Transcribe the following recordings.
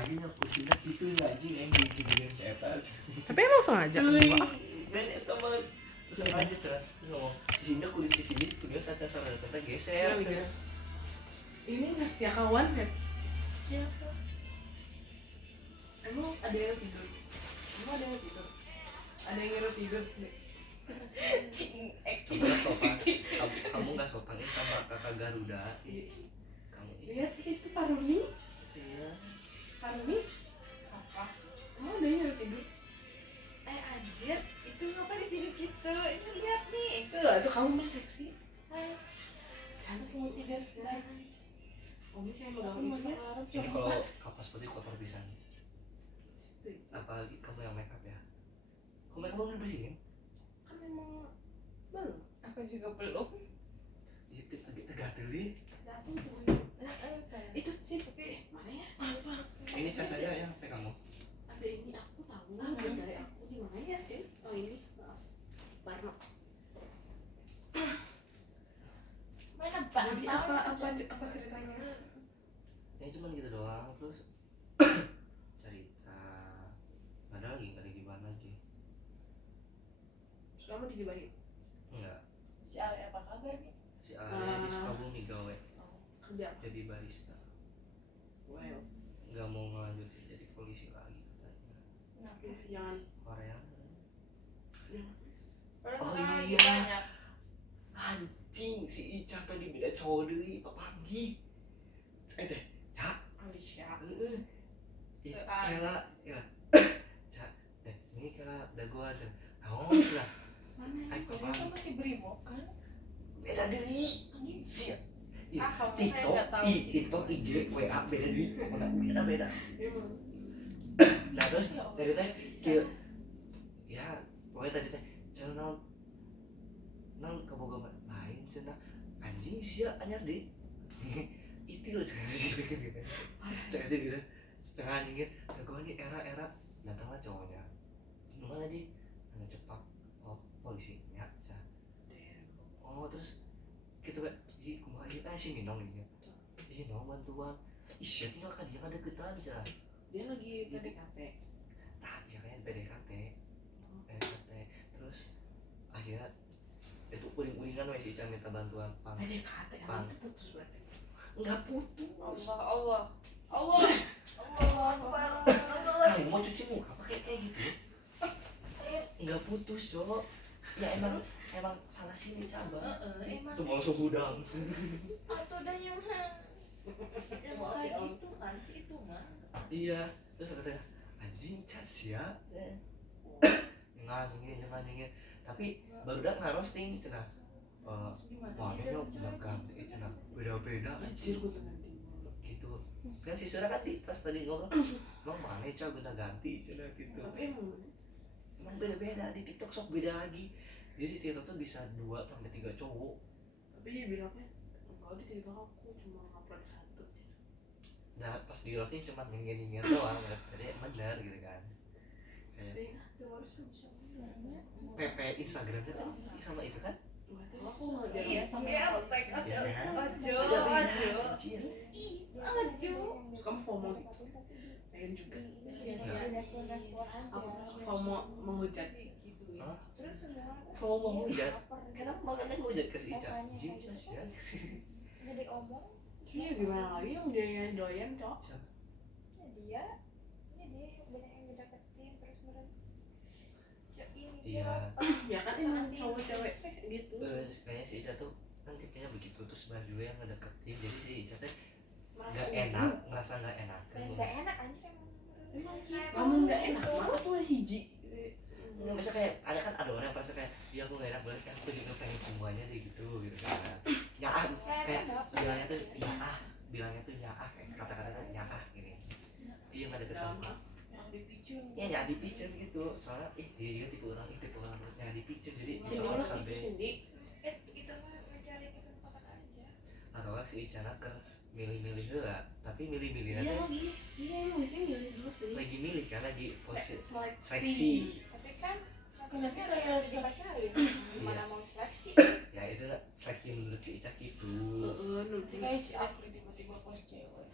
aja ngapusinnya gitu anjing yang diginiin si eta. Tapi emang sengaja gua. Dan eta mah sengaja terus ngomong sisinya kudu sisi kudu saca-saca teh geser. Ini nggak setia kawan ya? Siapa? Emang ada yang tidur? Emang ada yang tidur? Ada yang ngirup tidur? Kamu nggak sopan, kamu nggak sopan nih sama kakak Garuda. Kamu Lihat itu Parumi. iya. Parumi? Apa? Emang ada yang ngirup tidur? Anjir, itu ngapa ditidur gitu? Ini lihat nih. Itu kamu mah seksi. Cantik mau tidur sekarang. Kamu saya mau Aku masuk itu. Arab Ini coba. kalau kapas putih kotor pisan. Apalagi kamu yang make up ya. Kamu make up udah bersihin? Kan emang belum. Aku juga belum. Itu lagi tegatel nih. Datang tuh. Itu sih tapi mana ya? Apa? Ini cas saya yang HP kamu. Ada ini aku tahu. Ada dari aku di mana ya sih? Oh ini. Barno. Mana Jadi bang? apa ceritanya? Ya cuma gitu doang terus cerita. Padahal lagi nggak ada gimana aja. Selama digibahin. Enggak. Si Ale apa kabar nih? Si Ale di Sukabumi gawe Kerja. jadi barista. Well. Nggak mau ngelanjutin jadi polisi lagi katanya. Kenapa? Jangan. Korea. Jangan. Padahal Oh, sekarang lagi iya. banyak. Anjing si Ica tadi beda cowok deui papagi. Deh, Cak. Alicia. Heeh. Kela, Cak. Ini kela dagoan. Naon lah. Mana? Ai Padahal papa. kan masih brimob kan? Beda deui. Sia. Kamu TikTok, nggak tahu sih. TikTok, IG, WA beda deui. Beda. Emang. Nah terus Ya Allah, tadi teh bisa. kieu. Ya, pokoknya tadi teh cenah naon kaboga main cenah anjing sia anyar deui. Itil cenah gitu. Cenah gitu. Setengah anjingnya dagoan di era datanglah cowoknya. Mana di anu cepak polisi ya cah. Oh terus gitu kan ih kumaha ieu si Minong ini. Ih naon bantuan. Ih sia tinggal ka dia deketan cah. Dia lagi PDKT. Nah dia kayaknya PDKT terus akhirnya itu uring-uringan wes Ica minta bantuan pang PDKT Pang. itu putus berarti. nggak putus Allah. kamu mau cuci muka pakai kayak gitu nggak putus cok ya emang salah sini coba Emang itu mau segudang atau udah nyaman. Emang kayak gitu kan sih itu mah. iya terus katanya anjing cas ya nyengangin tapi baru dah ngarosting cenah wah ini udah ganti cenah beda-beda Anjir gue tuh nanti. gitu kan si Sura kan di tas tadi ngobrol emang mana cah gonta ganti cenah gitu Tapi emang beda-beda di TikTok sok beda lagi jadi di TikTok tuh bisa 2-3 cowok tapi dia bilangnya enggak di TikTok aku cuma upload satu. nah pas di roasting cuma nyenggir doang jadi benar gitu kan kayak Itu harusnya bisa bener. PP Instagramnya kan sama itu kan Aku mau Iya, jadi dia tag ojo. Anjir. Ojo. Terus kamu FOMO gitu. Pengen juga. Aku FOMO menghujat. Hah? Terus semua FOMO menghujat kenapa makanya ngehujat ke si Ica anjing cas ya jadi omong Iya gimana lagi yang dia doyan cok. ya dia banyak yang dideketin terus mereka ini iya Ya kan emang cowok cewek gitu. kayaknya si Ica tuh kan tipenya begitu terus banyak juga yang ngedeketin jadi si Ica teh Merasa nggak gitu. enak ngerasa nggak enak nggak enak anjir Emang Kayak kamu nggak enak mah tuh hiji. Misal kayak ada orang yang pasti kayak dia aku nggak enak banget kan aku juga pengen semuanya deh gitu kan ya kayak bilangnya tuh ya kayak kata-kata tuh ya gini iya nggak deket sama yang dipicu ya nggak dipicen gitu soalnya dia tipe orang nggak dipicen jadi Cindy soalnya lah itu sampai Cindy. itu mah mencari kesempatan aja atau kan si Icana kan milih-milih lah tapi milih-milih Iya nanti lagi. Iya emang sih milih dulu sih. lagi milih kan lagi posisi Seleksi. seleksi tapi kan sebenarnya kayak dicari mana mau seleksi ya itu seleksi menurut si Ica gitu Nanti kayak si Afri tiba-tiba post cewek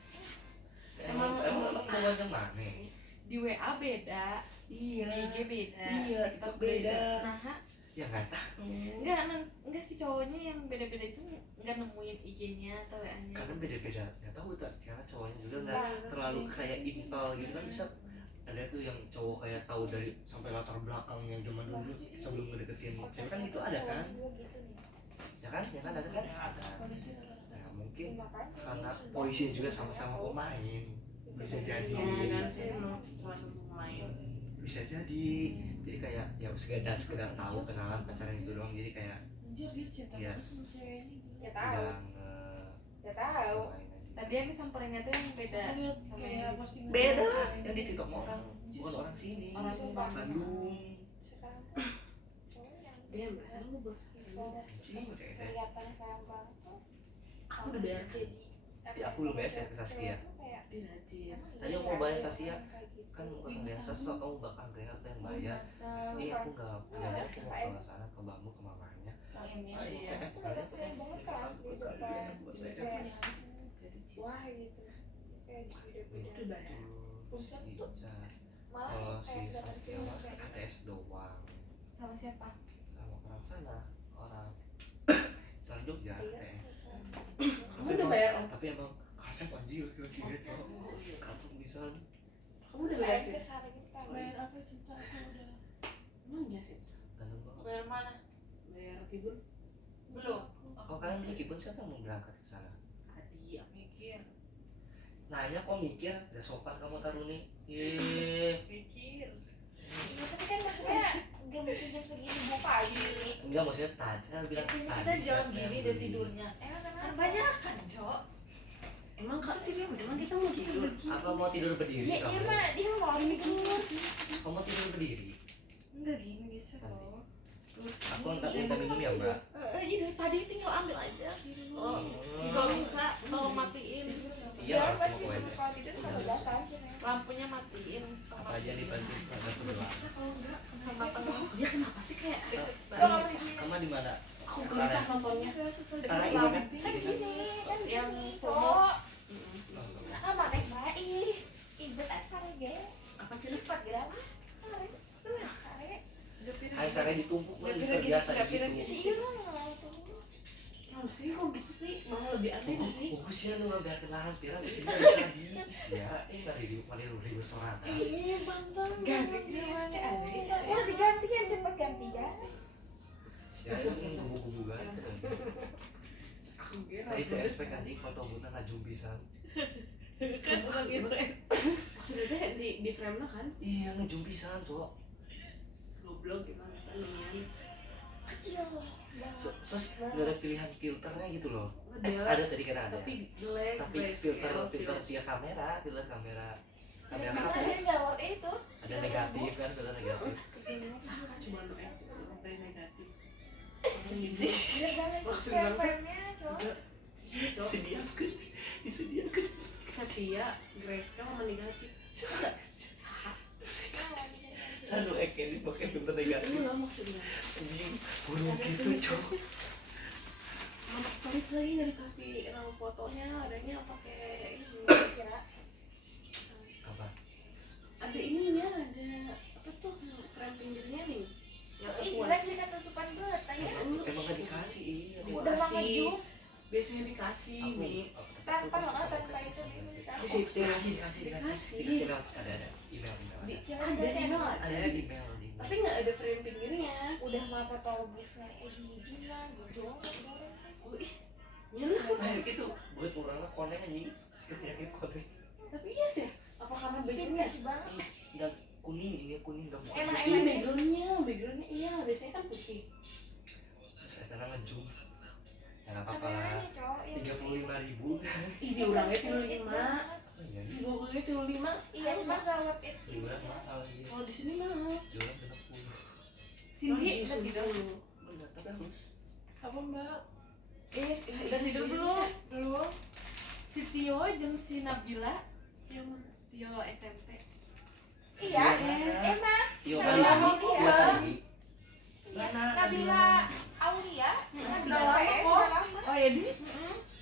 emang bawa yang mana? Di WA beda, Iya. di IG beda, Iya, di TikTok itu beda. Nah, Ya nggak tahu. enggak si cowoknya yang beda-beda itu enggak nemuin IG-nya atau WA-nya. Karena beda-beda. Nggak tahu tak. Karena cowoknya juga nggak terlalu kayak intel gitu kan, bisa ada tuh yang cowok kayak tahu dari sampai latar belakang yang zaman dulu sebelum ngedeketin cewek kan itu ada kan? Ya kan ada kan? Ada. Nah, mungkin karena polisi juga sama-sama pemain bisa jadi. Ya, kan sih emang suatu pemain. Bisa jadi kayak ya sekedar tahu kenalan pacaran itu doang, jadi kayak Anjir dia cinta Iya. banget sama ceweknya. Ya tahu. udah Ya tahu. Tadi yang disamperinnya tuh yang beda Aku lihat sama kayak yang postingan beda cewek. yang di TikTok orang, bukan orang sini, Orang Bandung. Sekarang tuh cowok yang dia merasa lu bos. Anjing kayak deh. kelihatan sayang banget tuh. Aku udah bayar jadi Ya, aku belum bayar ya ke Saskia. di najis. Tadi aku mau bayar Saskia, kan bakal bayar Saskia, kamu bakal bayar yang bayar. Ini aku nggak punya niat, aku mau ke sana ke Bambu ke mamanya. Iya. Wah gitu. Kayak di video-video. Udah bayar. Kalau si Saskia mah ATS doang, Sama siapa? sama orang sana, orang Jogja ATS. Kamu udah bayar, Om? Tapi emang kasep anjir kira-kira cowok kampung bisa. Kamu udah bayar sih? Bayar apa cinta aku udah. Emang iya sih. Ganteng banget. Bayar mana? Bayar kibun? Belum. Kalau kalian beli kibun siapa yang mau berangkat ke sana? Tadi aku mikir. Nanya kok mikir, udah sopan kamu taruh nih. Yeay. Mikir. Iya, tapi kan maksudnya nggak mungkin jam segini buka pagi. Enggak, maksudnya tadi kan bilang Kita tadi jangan siapa yang gini deh beli. tidurnya. Emang Kan kenapa? banyak kan, Cok. Emang kak tidur, emang kita mau tidur. Apa mau tidur berdiri Dia kamu? dia mau tidur. Kamu mau tidur berdiri? Enggak gini geser loh. Terus Aku enggak minta minum ya, Mbak. Iya dari tadi tinggal ambil aja. Oh, kalau bisa tolong matiin. Iya, Jangan aku pasti mau aja. kalau tidur kalau udah aja. Lampunya matiin. Apa aja dibantu ada berdua. Kalau enggak sama tengah. Dia kenapa sih kayak deket Kalau banget? Kamu di mana? Aku gelisah nontonnya. Karena ini kan Kan gini, kan Yang gini, FOMO. Cok. Nah, kan naik baik. Ibet aja sare ge. Apa sih? Cepat gerak. Sare. Sare. Hai sare ditumpuk mah bisa Gak biasa pira gitu. Si Irang tuh. Harus sih kok gitu sih? Malah lebih aneh gak sih? Fokusnya lu nggak biar kenalan pirang di sini lagi. Ya, ini mari seorang. Iya, bantang. Ganti gimana asli? Udah diganti kan cepet gantian. Siapa yang gubu-gubu kan? Aku kira. Tadi tuh expect anjing foto buta ngajum pisan. Kan lagi maksudnya teh di frame lah kan? Iya ngajum pisan, Cok. Goblok gimana kan namanya? Kecil. Sos nggak ada pilihan filternya gitu loh. Ada. Ada tadi kan ada. Tapi jelek. Tapi filter via kamera, filter kamera. Kamera Sebenarnya nggak worth itu. ada negatif kan, filter negatif. Salah cuma no yang negatif. Biar jangan Maksudnya kayak frame-nya, Cok. Disediakan, disediakan. Setia, Grace sama negatif. Sanu eken dipakai filter negatif. Itu lah maksudnya. Anjing, burung gitu, Cok. Anak pelit lagi nggak dikasih nama fotonya, adanya pakai ini. Kira. Apa? Ada ininya, ada apa tuh frame pinggirnya nih? Yang Ih, satuan. jelek jadi kata tutupan belet, tanya. Emang nggak dikasih iya. Udah mah ngejum. Biasanya dikasih Aku nih. Tanpa tanpa itu bisa. dikasih Dikasih. email ada email Di, ada. ada email Ada ada, di email di email. tapi nggak ada frame pinggirnya. Udah mah foto busnya izin lah, gitu. Nyala. Kayak gitu buat orangnya koneng anjing seperti koneng Tapi iya sih. Apa karena backgroundnya? Lucu banget. dan kuning ini kuning gak bukan Emang Iya backgroundnya iya biasanya kan putih. saya tenang ngejum ya nggak apa-apa Kameranya, lah Cok. Yang 35.000 Ih di orangnya tilu Worth it lima. banget. iya Di bawahnya tilu lima. Iya, cuma nggak worth it. jualan mahal iya Kalau di sini mahal. jualan 60 Cindy udah tidur dulu. bener tapi halus Apa Mbak? Udah tidur belum? Belum. Si Tio jeung si Nabila yang Tio SMP. Iya, Iya. emang. Tio Nabila Bali Aulia. Tio Bali Iya, Mana? Nabila Aulia. Nabila Udah lama PS, kok. udah lama. Oh ya di.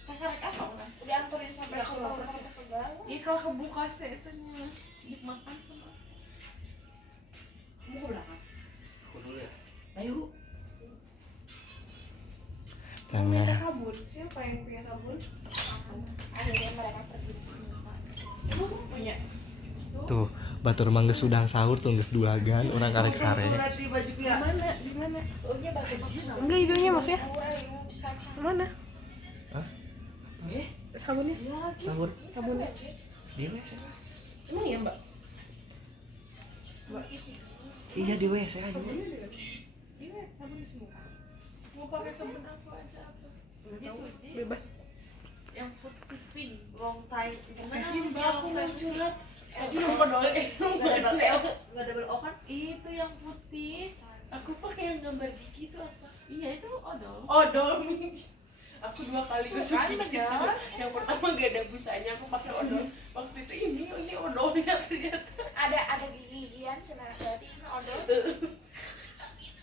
Kakak apa? Udah ampurin sampai ke bawah. banget. Ih kalau kebuka sih itunya dimakan sama. Kamu ke belakang. Aku dulu ya. Ayo. Mau minta Jangan. sabun. Siapa yang punya sabun? Akhirnya mereka pergi. Emang kamu punya? Tuh, batur mangga sudang sahur tuh geus duagan orang karek sare. Di mana? Di mana? Oh iya bagus. Enggak itunya maksudnya. Mana? Hah? Sabunnya? Iya lagi. Sabun Sabunnya. di WC. Emang iya mbak? Iya di WC aja. Iya sabun semua. Mau pakai sabun apa aja apa? Bebas. Yang putih pink. Long time. Gimana? Mbak aku mau curhat. Tadi Yang pedol. Gak ada bel okan. Itu yang putih. Aku pakai yang gambar gigi itu apa? Iya itu odol. Odol. Aku 2 kali Bukan, gosok gigi. Jar. Yang pertama gak ada busanya, aku pakai odol. Waktu itu ini odolnya ternyata. Ada gigi-gigian cina berarti ini odol.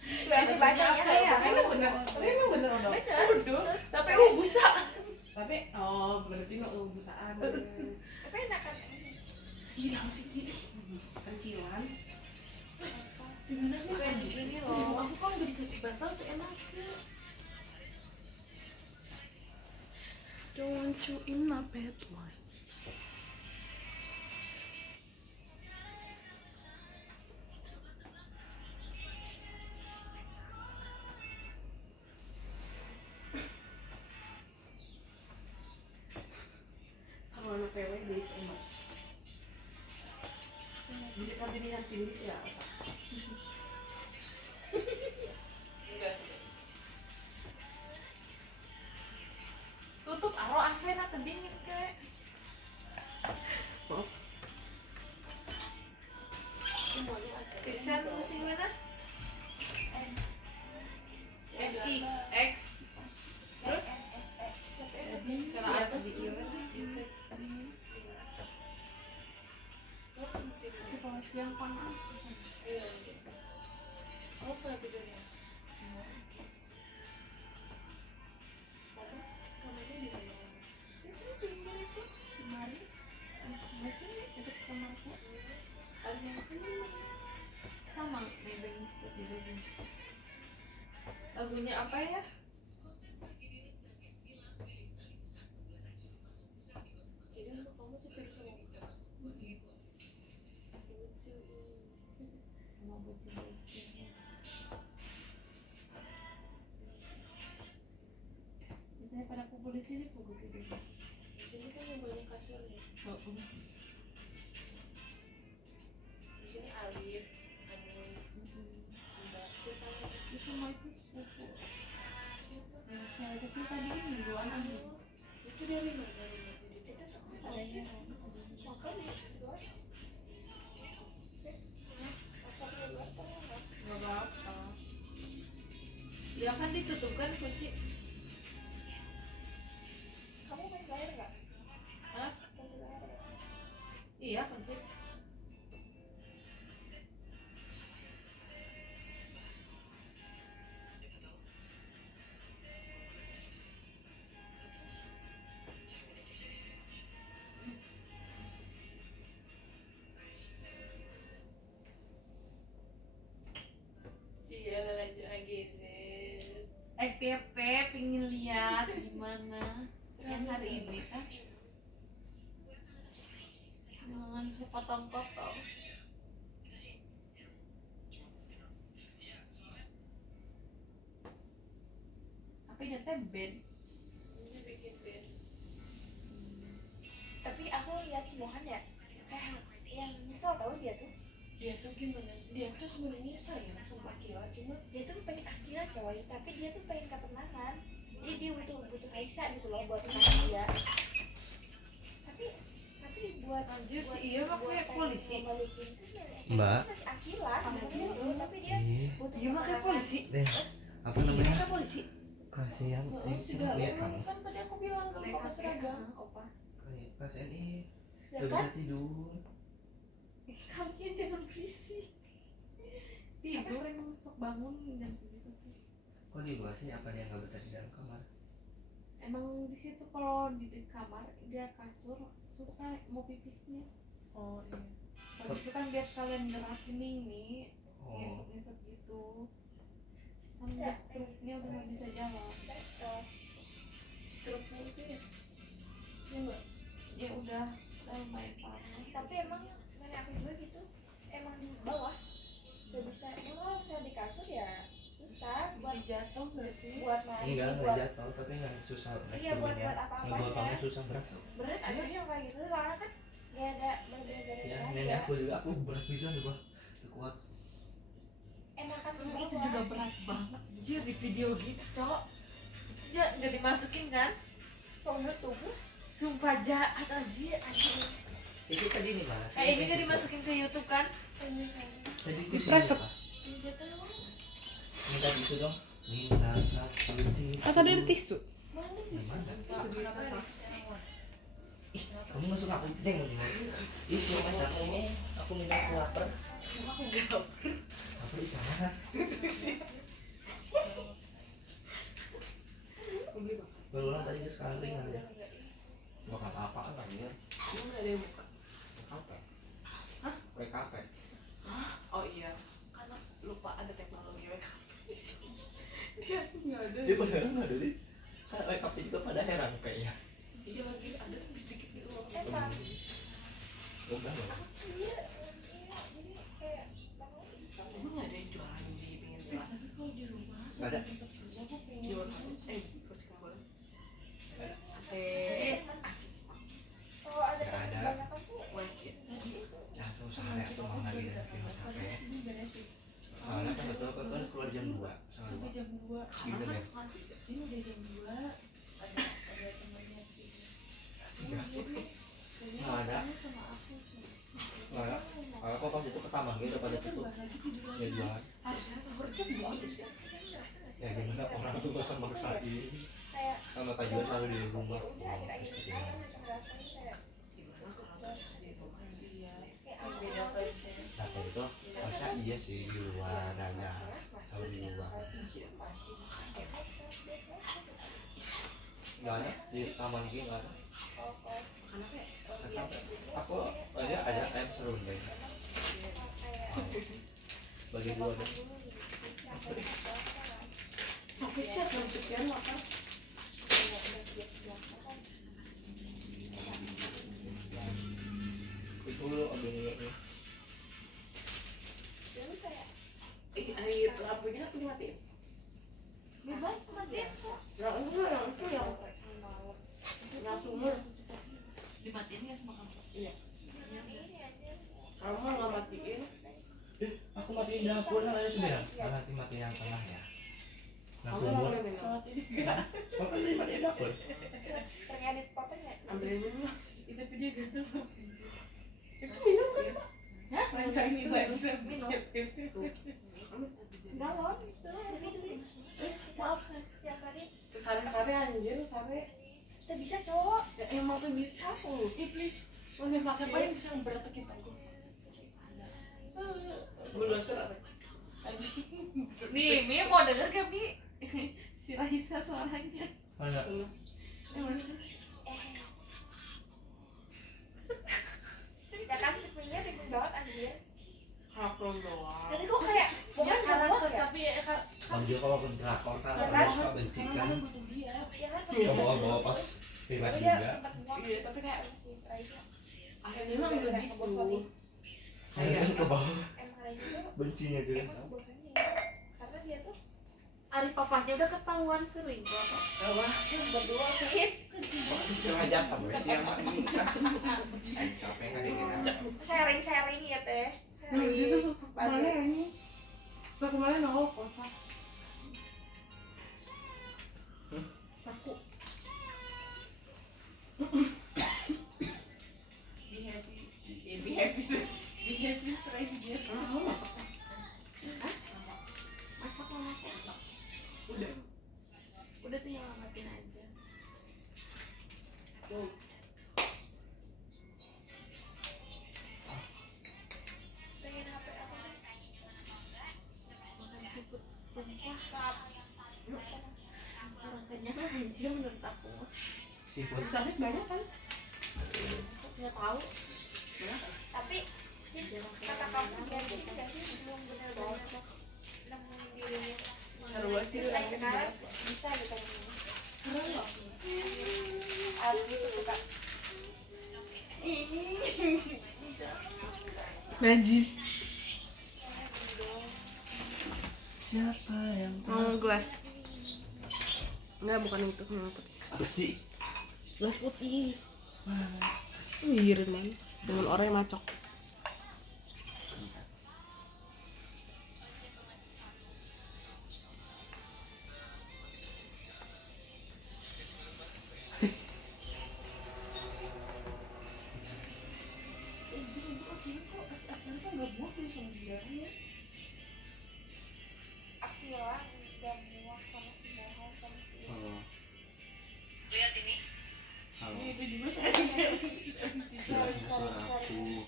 Itu bacanya kayak. Emang bener, emang bener odol. Bener. Odol, tapi aku busa. Tapi berarti nggak busaan. Tapi enakan. Hilang sih gini. Kecilan. Dengan aku Kayak kan gini Di loh. rumah aku kan udah dikasih bantal tuh enak. Don't want you in my bed, man. Sama anak cewek di SMA. Bisa kan dilihat sini sih ya. Enggak. Tutup aro AC na dingin kayak. Maaf. Semuanya aja. Siksan musim mana? FI X. Terus karena ada di iya kan. Tapi kalau siang panas bisa. Iya. Oh, pernah tidurnya. Kamarnya di mana? Kemarin masih dekat kamarku Ada yang sama nebeng seperti nebeng. lagunya apa ya? Jadi kamu setir sama kita. Sama bocil-bocil. Biasanya pada kumpul di sini kumpul di sini. Di sini kan yang banyak kasurnya. Di sini Alif, Anu, Mbak, siapa lagi? Itu semua itu sepupu. Siapa? Yang cewek kecil tadi kan duluan aku. Itu dari mana? Itu tuh Adanya makan di luar. Makan di luar tuh apa? nggak apa-apa. Ya kan ditutup kan kunci. Kamu main layar nggak? Hah? Kunci layar ya? Iya kunci. Cia lanjut AGZ. FPP pingin lihat gimana yang hari ini kan. Jangan sepotong-potong. Apa nyata band? Ini bikin band. Tapi aku lihat si Mohan ya, kayak yang nyesel tau dia tuh. Dia tuh gimana sih? Dia tuh sebenarnya sayang sama Akila, cuma Dia tuh pengen Akila coy, tapi dia tuh pengen ketenangan. Jadi dia butuh Aisyah gitu loh buat tenangin dia. Tapi buat Anjir, buat- si iya mah buat kayak pengen polisi. ngebalikin tuh Mbak. masih Akila sebenarnya tuh, tapi dia Ih, butuh Iya mah kayak ketenangan. polisi. deh. Apa Iya namanya? kayak polisi. Kasihan. oh, Ini tidak lihat kamu. kan tadi aku bilang kalau Kayak pakai seragam. opa. Kayak kasihan ini. Ya Gak kan? bisa tidur. Kalian jangan berisik. Tidur emang sok bangun jam segitu tuh. Kok dibahas sih apa dia nggak betah di dalam kamar? Emang di situ kalau di kamar dia kasur susah mau pipisnya. Oh iya. Habis itu kan biar sekalian gerakin nih Oh. ngesep-ngesep gitu. Kan udah struknya udah nggak bisa jalan. Struknya itu ya. Iya enggak? Ya udah lumayan parah. Tapi emang nenek aku juga gitu, emang di bawah gak bisa. Emang kalau misalnya di kasur ya susah buat Bisa jatuh nggak sih? buat main, Enggak buat jatuh, tapi nggak susah. iya buat apa-apa Ngegotongnya ya. susah berat. Berat aja yang kayak gitu soalnya kan gak ada bener-bener Ya, gak nenek ada. aku juga, aku berat bisa juga. Kuat. Enakan di Itu bawah. juga berat banget. Anjir di video gitu, Cok. Ja, nggak dimasukin kan? From YouTube Sumpah jahat anjir. Itu tadi nih mana? Kayak ini nggak dimasukin ke YouTube kan? Tadi Di itu private. apa? Dia tuh Minta tisu dong. Minta satu tisu. Atau ada tisu? mana Di mana? bisa. Ih, kamu nggak suka aku jeng nih. Ih, siapa masak ini? Aku minum aku lapar. Aku gak Lapar di sana. Berulang tadi ke sekali aja. Makan apa kan ya? Emang nggak ada yang buka? Apa? Hah? WKP. Oh iya. Karena lupa ada teknologi WKP. Dia nggak ada. Dia pada nggak ada nih. Kan WKP juga pada heran kayaknya. Iya lagi ada tapi sedikit gitu loh. Emang Enggak loh. iya jadi kayak bangun bisa. Emang nggak ada yang jualan di pinggir jalan? Tapi kalau di rumah Nggak ada. tempat kerja aku pengen Jualan kursi kabel. Sate. Kalau ada Nggak ada. kebanyakan tuh Wajib. Jatuh sehari aku mau lagi dari WKP. Soalnya kan betul kan keluar jam 2. sampai Soalnya jam 2. Gitu deh. Sini udah jam 2. Ada temannya di Iya. Kayaknya Nggak ada. kamu sama aku cuma. Nggak ada. Kalau aku pas itu ke taman gitu pada Kan tutup. balik lagi tidur Ya lagi. jualan. Harusnya sahur kan bagus ya. Ya gimana orang tuh gak sama maksain. kayak Sama Kak Jual selalu di rumah. ya udah akhir-akhir sekarang macam ngerasain kayak Gimana kalau di rumah dia? kayak Beda vibes-nya. Tapi itu masa iya sih di luar aja. Selalu di luar. Gak ada di taman gini gak ada. Kenapa ya? Aku aja ada ayam serundeng. Bagi dua deh. Tapi sih jam sekian makan. Itu lu ambil minyak. Air lampunya tuh dimatiin. Bebas matiin kok. Yang itu yang sumur. Dimatiin ya sama kamu? Iya. Kamu nggak matiin? Aku matiin dapur kan ada 9. Nanti matiin yang tengah ya. Nah, Kamu nggak sumur. boleh minum. Oh, kan tadi matiin dapur. ternyata potong ya Ambilin minum. Itu video gitu. Itu minum kan? Hah? minum galon itu Maaf. yang tadi Terus sare-sare anjir, sare. kita bisa cowok Ya emang tuh bisa tuh. Iblis. Mana siapa yang bisa memberat kita? Belum surat. Anjing. Nih, Mi mau denger gak Mi? Si Raisa suaranya. Mana? ya kan tipenya tipis banget anjir Kapron doang. tapi kok kayak bukan karakter ya Tapi ya kan. Kamu juga kalau ke drakor kan Ya orang kan? suka benci kan. butuh dia. ya kan Kau bawa-bawa pas pribadi dia juga. sempat muak Iya, tapi kayak si Raisa akhirnya emang udah gitu. Kan ke bawah emang Raisa tuh bencinya tuh. emang kebosannya karena dia tuh Ari papahnya udah ketahuan selingkuh apa? berdua sih Cuma jatah wes dia mah ini. Capek kan dia. sharing ya teh Nah, sharing itu kemana ini? Kemana nol kotak? Saku. Be happy stranger. Masak mama kok. Udah. Udah tinggal ngamatin aja. Tuh. pengen HP aku deh Makan siput tumpah. Orang kenyang anjir menurut aku. Siput. Tapi banyak kan? nggak tahu. Tapi sih kata kamu ganti nggak sih belum benar-benar nemuin dirinya Sarua sih, terus lagi sekarang bisa gitu Keren loh. asli tuh kak Najis. Siapa yang Mau gelas? Enggak, bukan itu. apa sih? Gelas putih. Wirin man. Dengan orang yang macok. Akila dan muak sama si Mohan sama si Halo. Halo. Itu juga saya. Jelasnya suara aku.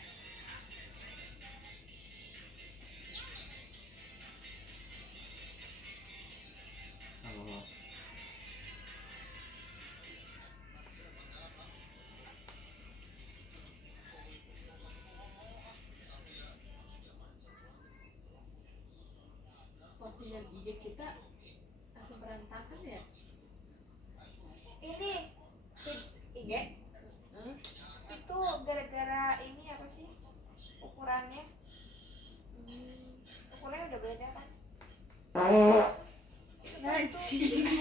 Halo. Postingan IG kita langsung berantakan ya. ini feeds IG itu gara-gara ini apa sih ukurannya ukurannya udah beda kan Najis.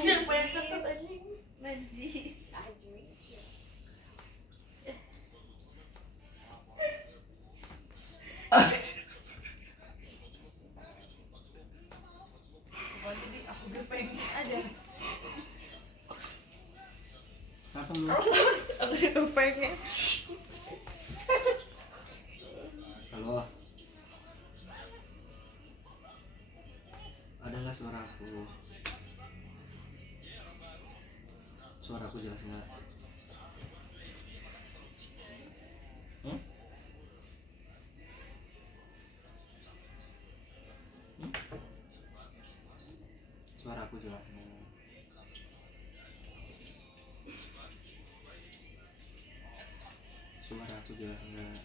Siapa yang ketut anjing? Najis. Ajui Jadi aku udah pengen aja. Kenapa lu? Aku juga pengen. Halo. Ada nggak suara aku? Suara aku jelas nggak? Hmm? Hmm? Suara aku jelas nggak? Suara aku jelas nggak?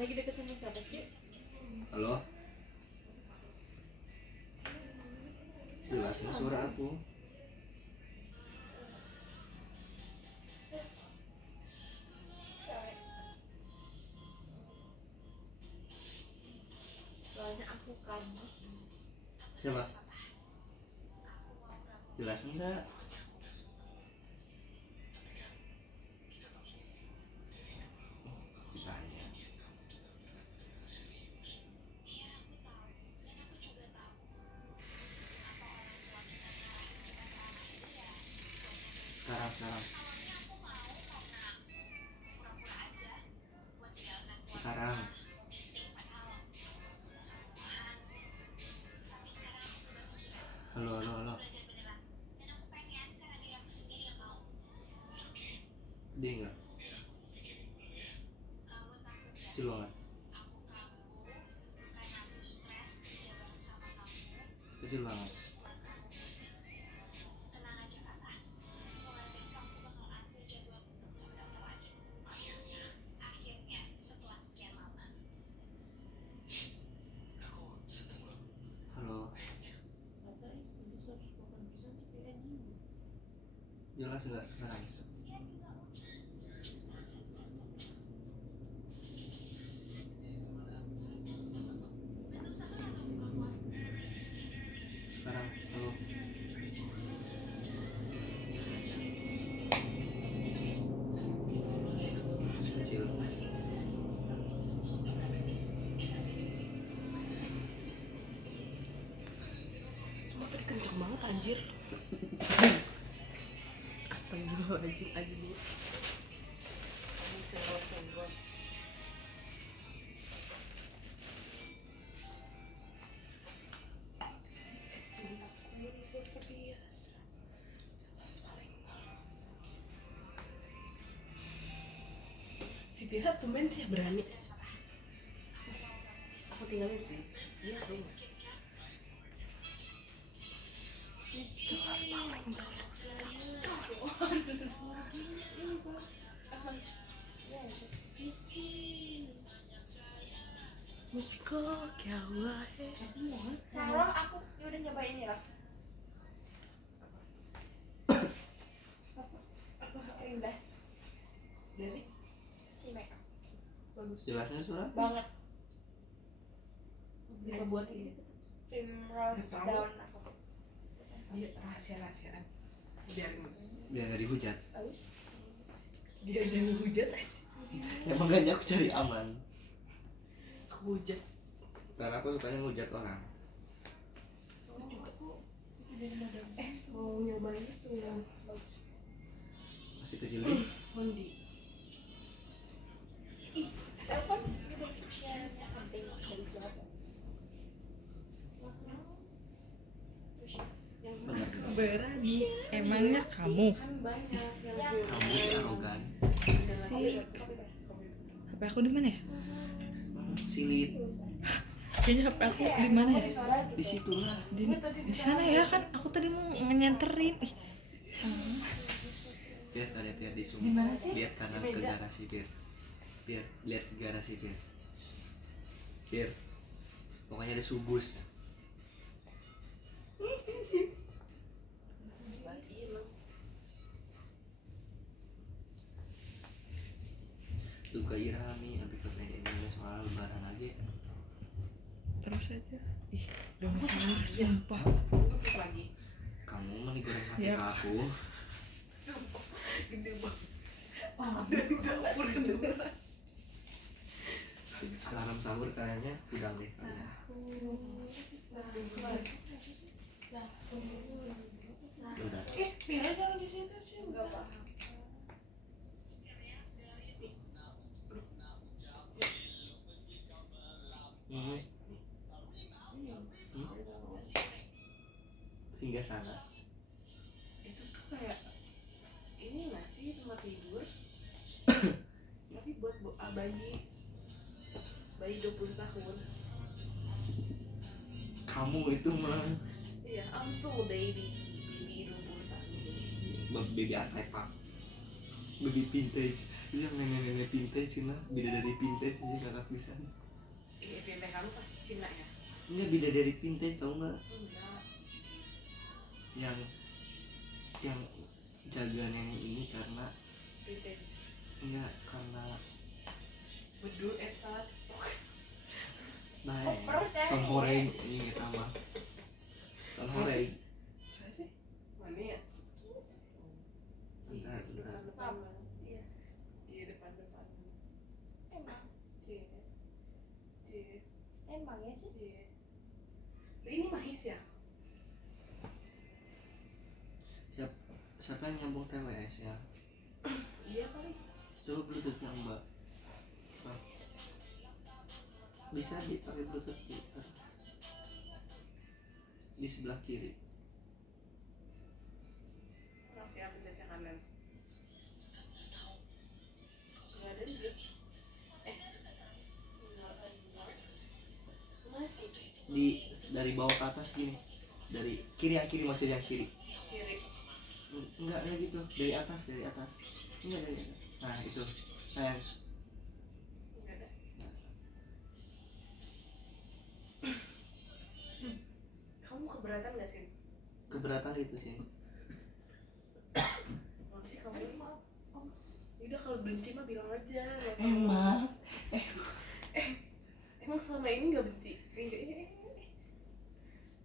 Lagi deket sama siapa sih? Halo? Jelas nggak suara aku? Soalnya aku kan. Siapa? Jelas enggak? Bisa aja. Sekarang. Sekarang. Halo. Dia enggak? Kecil banget. Kecil banget. Halo. Jelas enggak sekarang? Sekarang, halo. Masih kecil. Semua tadi kenceng banget anjir. Astagfirullahaladzim aja dulu. Senggol. Si Pira tumben dia berani. Aku tinggalin sih. Iya tuh. Jelas paling Iya, Musko kya hua hai. sekarang aku udah nyobain ini lah. Krim blush Dari si makeup bagus Jelasnya sudah. banget. bisa buat ini. Primrose Tahu. daun apa? Dia rahasia-rahasiaan. Biarin Biar nggak dihujat. Bagus. dia jangan hujat. Ya makanya aku cari aman. Hujat. Karena aku sukanya ngehujat orang. Mau nyobain itu yang Masih kecil nih. Mondi. Telepon gitu share-nya something bagus banget. Terus Yang Bener. Berani. Emangnya kamu? kan banyak yang Yang gue Kamu arogan. ada copy lagi. paste. HP aku di mana ya? Silit. Kayaknya HP aku di mana ya? Di situ lah. Di sana ya kan? Aku tadi mau nyenterin. Ih, Biar di zoom. Di mana sih? Lihat kanan Di ke meja. garasi biar. Biar lihat garasi biar. Biar. Pokoknya ada subus. Duka irami tapi katanya ini soal lebaran aja. terus aja. Ih, dong salah sumpah. Untuk lagi. Kamu mau digoreng hati Ya. ke aku. Gede banget. Dari dapur kedengeran. Alarm sahur kayaknya udah deh kayaknya. Ya udah. Mira jangan di situ sih. Enggak paham. Hmm. Singgah sana. Itu tuh kayak ini nggak sih tempat tidur? Tapi buat bayi 20 tahun. Kamu itu mah Iya, I'm still a baby 20 tahun. baby artepak. Baby vintage. Itu yang nenek-nenek vintage cina, bidadari vintage aja kakak bisa. Iya, pindah kamu pasti Cina ya? Ini bidadari vintage tau nggak? Enggak. Yang jaga nenek ini karena Vintage. enggak karena Bedu etat. baik. percaya. Son horeng ini kita mah. Son horeng. Saya sih. Mana ya? Bentar, bentar. Depan. Iya. Iya, depan. Emang Cie. Cie. emang ya sih. Cie. Ini mahis ya? Siapa yang nyambung TWS ya? Iya kali. Coba bluetoothnya mbak. Nah. Bisa dipakai bluetooth di sebelah kiri. Maaf ya, pencetnya kanan. Nggak ada sih. Masih Dari bawah ke atas gini. Dari kiri yang kiri maksudnya yang kiri. kiri. Enggak gitu, dari atas. Enggak dari atas. Nah, itu. Sayang. Nggak ada. Kamu keberatan nggak sih? Keberatan itu sih. Mau sih kamu? Udah kalau benci mah bilang aja. Nggak usah Emang Emang selama ini nggak benci?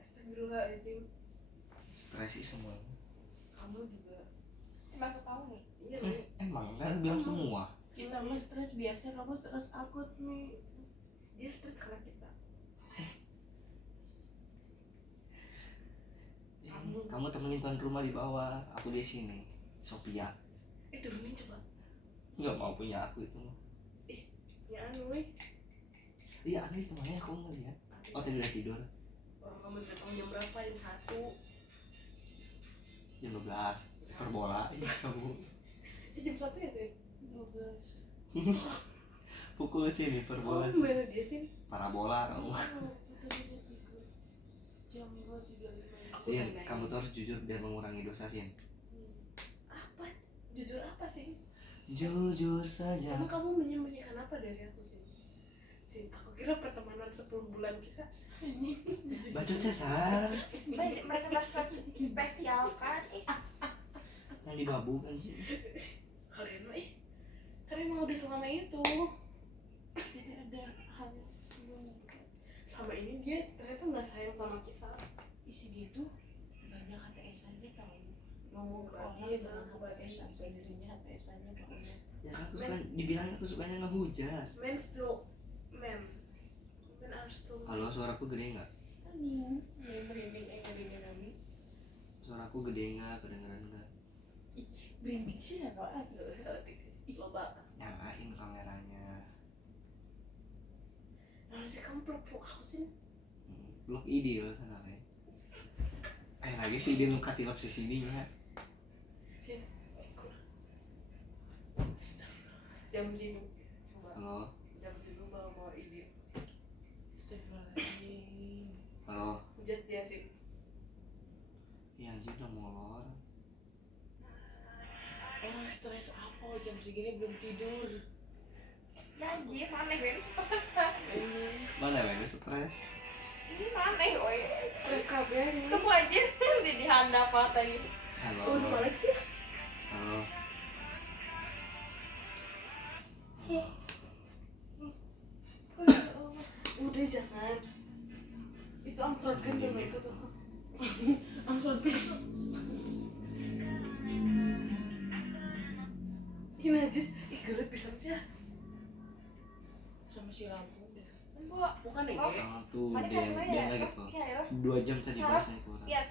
Astagfirullahaladzim. stres sih semua. Kamu juga. Termasuk kamu nih. Iya nih. Emang kan bilang semua. Kita mah stres biasa, kamu stres akut nih. Dia stres karena kita. Kamu temenin tuan rumah di bawah, aku di sini. Sophia. Turunin coba. Nggak mau punya aku itu. Ya anu weh. Iya, aneh kemana aku ngeliat. Oh, tadi udah tidur. Orang kamu datang jam berapa? Jam 1. Jam 12. Perbola ini kamu. Jam 1 ya sih? 12. Pukul sini perbola. Kamu bela dia sih? Parabola kamu. Jam 2.35. Sin, kamu tuh harus jujur biar mengurangi dosa, Sin. Apa? Jujur apa sih? jujur saja. Emang kamu menyembunyikan apa dari aku sih? Sin, aku kira pertemanan 10 bulan kita. Ini Bacot Cesar. Merasa sesuatu spesial kan? Yang dibabu kan sih. kalian mah kalian mau udah selama itu. Jadi ada hal sebelumnya. Selama ini dia ternyata nggak sayang sama kita. Isi gitu banyak HTS-annya tahu. Ngomong ke orang Iya, jangan kebagian. HTS sampai dirinya HTS-annya banyak. Ya aku suka dibilang aku sukanya ngehujat. Men still men. Men are still men. Halo, suaraku gede nggak? Anjing, dia merinding dengerin kami. Suaraku gede nggak? Kedengeran nggak? Merinding sih ya kok. Nggak usah coba. Nyalain kameranya. Mana sih kamu peluk aku sih? Blok ideal sana kan. Lagi sih dia nuka tilap si sininya. Sin, kurang. Jam dulu. Coba. Halo, Jam dulu mau ide. Astagfirullahaladzim. halo. Hujat dia sih. Ya anjir udah molor. Orang stres apa jam segini belum tidur. Janji, mana gue stres. Mana lagi stres? Ini mana gue? Terus kabarnya. Kamu aja di handap mata gitu. Halo. Oh, udah balik sih. Halo. Udah jangan. Itu amplopkan dulu itu tuh. Langsung besok. Ini aja, gelap pisan sih. Sama si lampu. Mbak, Bukan ya? Oh. Ah, tuh mana dia kan dia ya? lagi tuh. Iya, ya. 2 jam tadi Sarap. bahasanya kurang. Iya,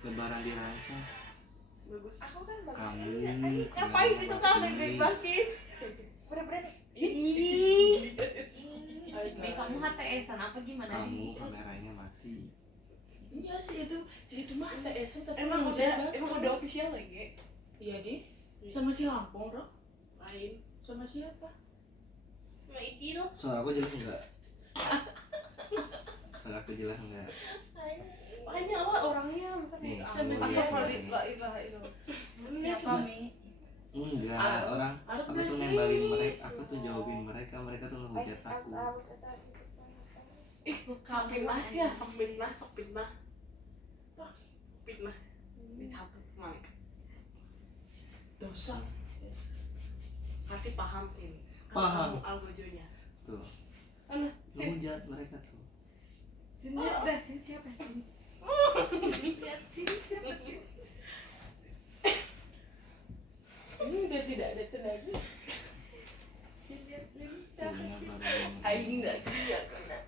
Lebaran dirancang. Bagus. aku kan bagus. Kamu, Ngapain kamu itu kan bagus. baik-baikin? Bener-bener. Be, kamu HTS-an apa gimana Kamu nih? kameranya mati. Iya si itu mah HTS-an tapi Emang hujan udah, banget. emang udah official lagi. Iya di sama si Lampung bro. Lain. Sama siapa? Mau idil. Suara aku jelas enggak? Suara aku jelas enggak? Banyak lah orangnya, masa Nih, kayak kamu apa? lihat Astagfirullah, ini. la ilaha illallah. Siapa? Siapa Mi? Enggak, Ah, orang Arab aku tuh sih. nembalin mereka, aku tuh jawabin mereka tuh ngehujat aku. Ih, sok fitnah sih ya, sok fitnah, sok fitnah. Wah, fitnah. Dicabut Malik. Dosa. Kasih paham sih. Paham. Algojonya. Tuh, Aduh, ngehujat mereka tuh. Sini dah, sini siapa sini? Lihat sini siapa sih? Ini udah tidak ada tenaga. Lihat sini siapa Punya sih? baru. Aing nggak dia kena.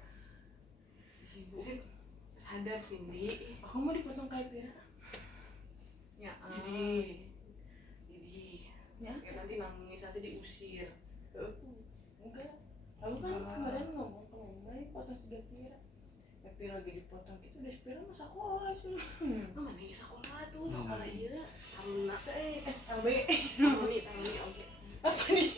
Sin, sadar Cindy. Aku mau dipotong kayak Pira. Ya, Ah. Jadi, Ya. ya nanti nangis nanti diusir. Enggak. Aku kan kemarin ngomong ke Mama, potong 3 Pira. Ya Pira lagi dipotong gitu, udah Pira mah sekolah sih. Mama nih sekolah tuh, sekolah iya. Taruna. SLB. Taruni, oke. Apa nih?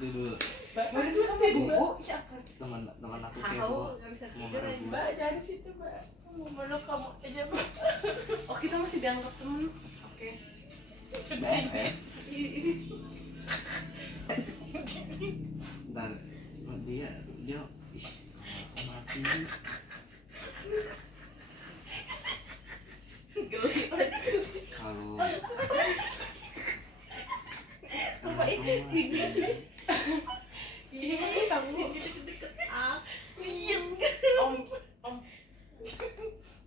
Dulu Baru dulu kamu dua. Oh, iya apa? teman aku Tahu kepo. nggak bisa Mau tidur aja. ngerebut. Mbak jangan situ Mbak. Mau meluk kamu aja Mbak. Oh, kita masih dianggap temen. Oke. Ini Ntar dia ih, aku mati. Kalau Sumpah, aku mati. Iya kamu. Diem. Om.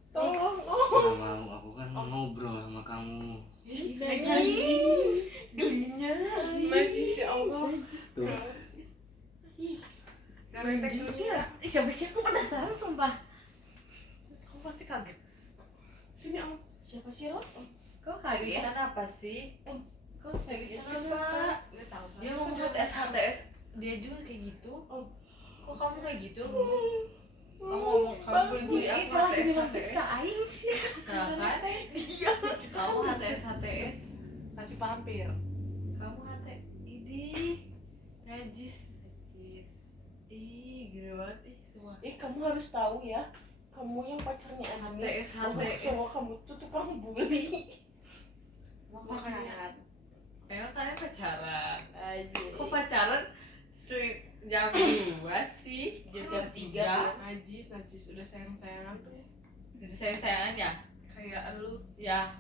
Tolong Om. Kalau mau aku kan ngobrol sama kamu. Gelinya. najis ya Allah. Tuh, Garetek dulu ya. Siapa sih? Aku penasaran sumpah. Kamu pasti kaget. Sini Om. Siapa sih Ro? Kok kagetan apa sih? Kok kagetan apa? Nggak tahu. Dia ngomong HTS, dia juga kayak gitu. Kok kamu kayak gitu? Kamu ngomong kamu jadi aku HTS. Aing sih. Nah kan? Kamu HTS. Kasih pampir. Kamu ini najis. Ih, gila banget ih semua. Kamu harus tahu ya. Kamu yang pacarnya Admi. HTS. Cowok kamu tuh tukang bully. pacaran. Emang kalian pacaran? Aja. Kok pacaran jam 2 sih? Jam 3. Najis udah sayang-sayangan tuh Jadi sayang-sayangan ya? kayak lu. Ya,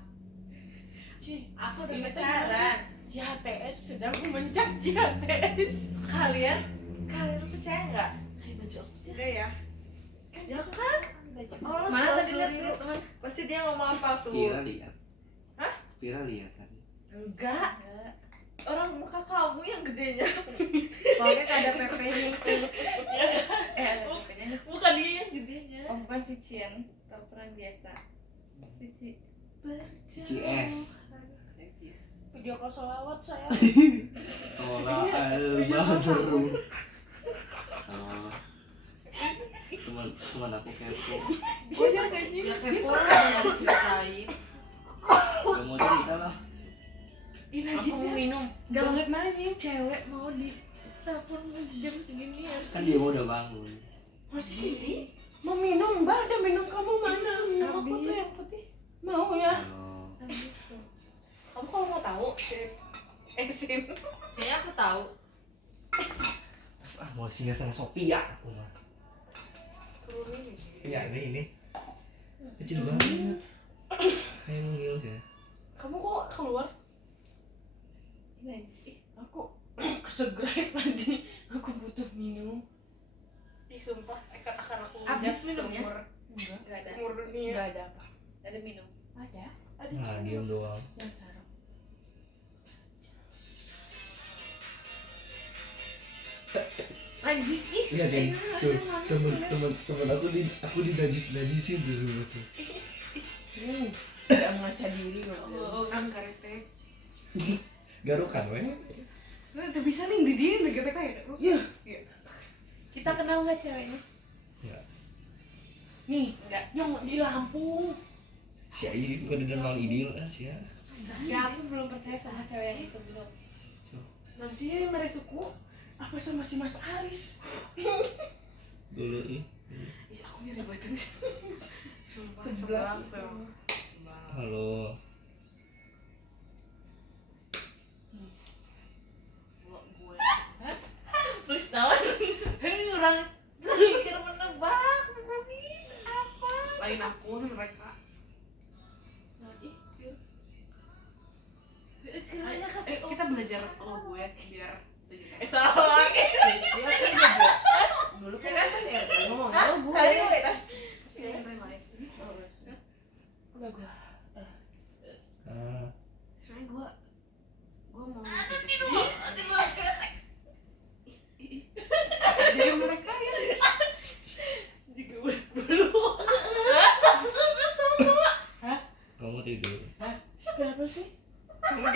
Ci, aku udah Ini pacaran. si HTS sedang mencaci HTS. Kalian percaya nggak? Ayo baju aku aja. Udah ya. Ya kan? Baju. Oh, Mana mana tadi tadi lihat lihat dulu? Pasti dia ngomong apa tuh? Pira lihat. Hah? Pira lihat tadi. Enggak. Orang muka kamu yang gedenya. Soalnya ada PP-nya itu. Ada Oh. PP-nya. Bukan dia yang gedenya. Oh, bukan Vician, peran biasa. Vici. CS. Video call selawat saya. Tola al-badru. Oh. Teman aku kepo. Gue dia kayak gini. Ya kepo lah mau diceritain. Gak mau cerita lah. Ih Aku najisnya. mau minum. Gak banget mana nih cewek mau di telepon jam segini harus. Kan dia mau udah bangun. Masih sini? Mau minum, Mbak? Ada minum kamu mana? Minum aku tuh yang putih. Mau ya? Halo. Kamu kalau mau tahu, SIM. Kayaknya aku tahu. Terus mau singgah sana Sophia aku mah. Turunin. Iya ini. Kecil banget. Kayak mungil ya. Kamu kok keluar? Najis. Aku kesegrek tadi. Aku butuh minum. Ih sumpah, akan aku Habis minumnya? Enggak. Enggak ada. Umur dunia. Enggak ada apa? Ada minum. Ada. Ada Nah, cewek diam doang. yang sarap. Najis ih. Iya kan, tuh temen temen aku najisin tuh semua tuh. Tidak mengaca diri loh. Orang karete. Garukan weh. Nah, tuh bisa nih di dia GTK ya? Iya. Kita kenal nggak ceweknya? Ya. Nih, Enggak. yang di Lampung. Si Ayi bukan di Mang Idil sih ya. Ya aku belum percaya sama cewek yang itu belum. Nanti mereka suku apa sama si Mas Aris? Dulu ih. Ih, aku nyari batu. Sumpah, Sebelah tuh. Halo. Gue. Terus tahun. Ini orang pikir menebak. Apa? Lain aku mereka. Kiranya kasih Kita belajar lo gue biar salah lagi. dulu kan ya ngomong Hah? lo gue. Kali gue dah. Enggak gue. Ah, Soalnya gue mau Dimakan. jadi mereka ya. Jika bulu. kamu tidur. Kenapa sih? Kenapa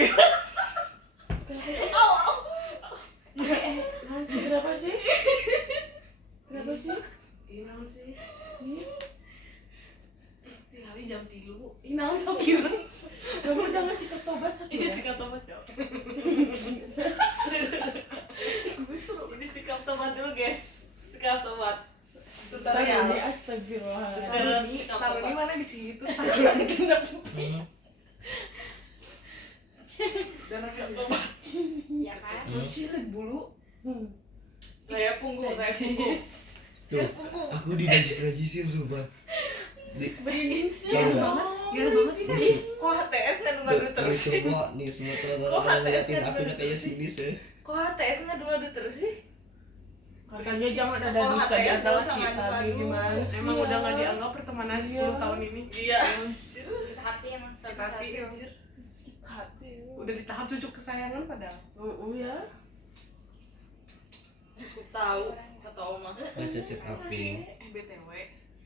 sih? Kenapa sih? Kenapa sih? Tinggalin jam 3. Inang sok kira. Kamu jangan sikap tobat satu Ini ya. sikap tomat cok. Gue suruh Ini sikap tomat dulu guys. Sikap tomat. taruh di Tutorial. astagfirullah. Tutorial. Taruh di mana di situ? Taruh di genap. Darah Sikap tomat. Iya kan? sirik bulu. Raya punggung, raya punggung. Tuh, aku najisin sumpah. Berinin sih. Tahu Garu nggak? banget. Garu banget sih. Kok HTS ngadu-ngadu terus sih? semua Kok HTS ngeliatin kan akunya dulu kayak sih? sinis ya. Kok HTS ngadu-ngadu terus sih? Katanya jangan ada Oh, dusta di HTS antara sama kita. ngadu-ngadu. Gimana sih? Emang udah gak dianggap pertemanan 10 tahun ini? Iya. Kita hati emang Sakit sakit hati. hati. Anjir. Hati. Udah di tahap cucuk kesayangan padahal. Ya. Aku tahu kata Oma. Baca chat aku. BTW.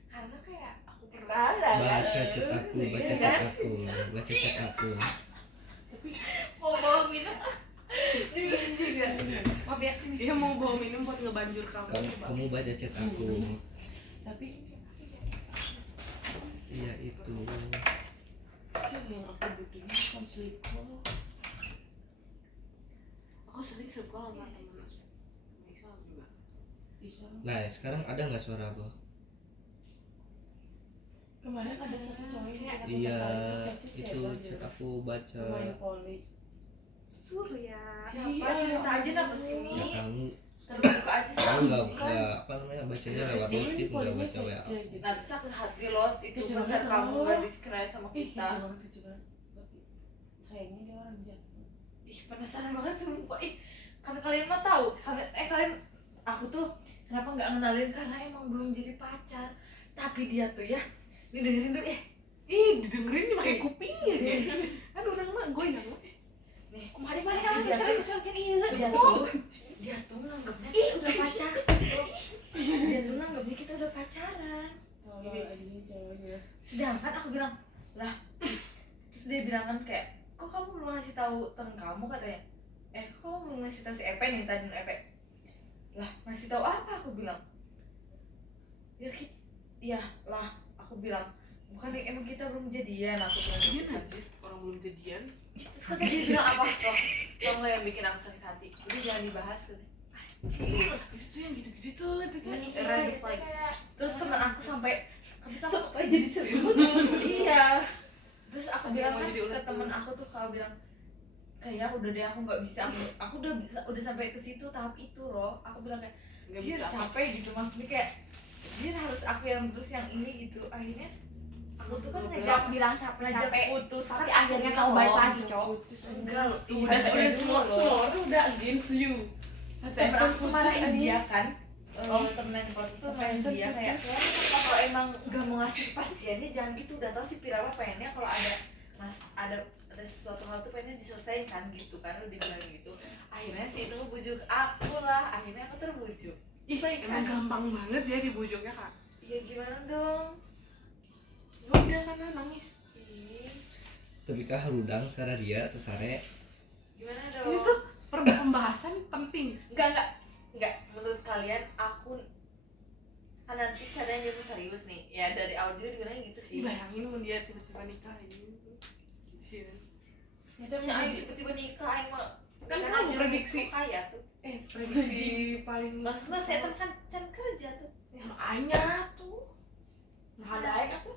Karena kayak Aku pernah. Baca chat aku, baca chat aku, baca chat aku. Mau bawa minum? mau biar sini. Dia mau bawa minum buat ngebanjur kamu. Kamu baca chat aku. Tapi Iya itu. Cil, yang aku butuhin bukan sleep call. Aku sering sleep call sama temen Misal juga. Bisa. Nah, sekarang ada nggak suara aku? Kemarin ada satu cowok yang aku Iya, tertarik, itu cek aku baca. main poli. Surya. Siapa? Iya. Cerita aja apa sih Ya Mi? kamu Terbuka aja sih. kamu nggak apa namanya bacanya lewat notif nggak baca WA. Nanti sakit hati loh itu Kecil pacar banget, kamu loh. gak dikenal sama Ih, kita. kecil banget. Tapi sayangnya dia orang jahat. Ih penasaran banget sumpah. Ih kan kalian mah tahu kalian aku tuh kenapa nggak ngenalin karena emang belum jadi pacar. Tapi dia tuh ya, nih dengerin dulu Ih, didengerin nih pakai kupingnya dia. Kan orang mah gue yang nih. Kemarin mana Iya, yang sering-sering ini. Dia tuh nganggapnya kita udah pacaran. Dia tuh nganggapnya kita udah pacaran. Tolol ini cowoknya. Sedangkan aku bilang lah, terus dia bilang kan kayak kok kamu belum ngasih tahu temen kamu katanya. Kok kamu belum ngasih tahu si Epe nih tadi Epe. Lah ngasih tahu apa aku bilang? Iya lah aku bilang bukan emang kita belum jadian aku bilang Iya gitu kan. najis, orang belum jadian. Terus kata dia bilang apa? Lo nggak yang bikin aku sakit hati. Jadi jangan dibahas katanya. Itu tuh yang gitu-gitu tuh, itu tuh. Red flag. Terus temen aku sampai Jadi serius. iya. Terus aku Sampai bilang mau kan jadi ulet ke temen dulu. aku tuh kalau bilang kayak udah deh aku nggak bisa aku udah sampai ke situ tahap itu loh. Aku bilang kayak Nggak Jir bisa. capek gitu maksudnya kayak Jir harus aku yang terus yang ini gitu. Akhirnya aku tuh kan Ngajak ngajak bilang capek-capek, putus tapi kan akhirnya aku tahu bilang, balik loh. lagi, Cok. Enggak loh. Tuh, Iya, udah ada semua orang udah against you. temen aku marahin dia kan. Oh. Temen tuh marahin dia kayak kalau emang gak mau ngasih kepastiannya jangan gitu. Udah tau si Pirama pengennya kalau ada sesuatu hal tuh pengennya diselesaikan gitu kan, udah bilang gitu. Akhirnya sih itu ngebujuk aku lah, akhirnya aku terbujuk. Ih, emang gampang banget ya dibujuknya kak. Iya gimana dong? Ya udah sana nangis. Ih, Tapi kah ludang sarah dia tersare. gimana Ini dong? tuh pembahasan penting. Enggak. Menurut kalian aku kan nanti katanya dia tuh serius nih. Ya dari awal juga dibilangnya gitu sih. Ih, bayangin mau dia tiba-tiba nikah ini. Iya. Itu punya Aing tiba-tiba nikah, Aing mah Kan nikah kamu aja, prediksi. mau kaya tuh. Prediksi paling Maksudnya saya kan kerja tuh. makanya tuh Mahadaik aku.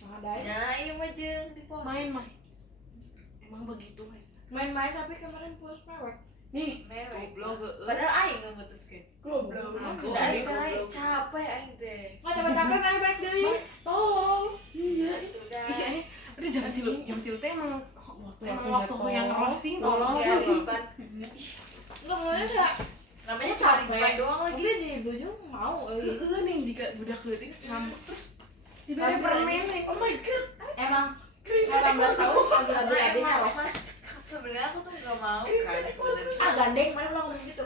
Mahadaik. Nah, iya mah jeung di pohon. main-main. Emang begitu main. Main-main tapi kemarin puas mewek. Nih, Mewek. goblok. Padahal aing nu mutuskeun. Goblok. Udah aing teh lain capek aing teh. Nggak capek-capek main baik deui. Tolong. Iya. Itu udah. Iya, udah jam tilu teh emang Waktu waktu yang roasting Tolong ya Rispan. Enggak mulanya kayak Namanya Aku cuma capek. Rispan doang lagi. Tapi di Bojong mau nih jika budak leutik ngambek terus diberi diberi permen permen nih. Oh my god. Emang Kering 18 tahun lagi Karena adiknya emang loh. Mas sebenarnya aku tuh nggak mau kan sebenarnya. Ah gandeng mana lo ngomong gitu.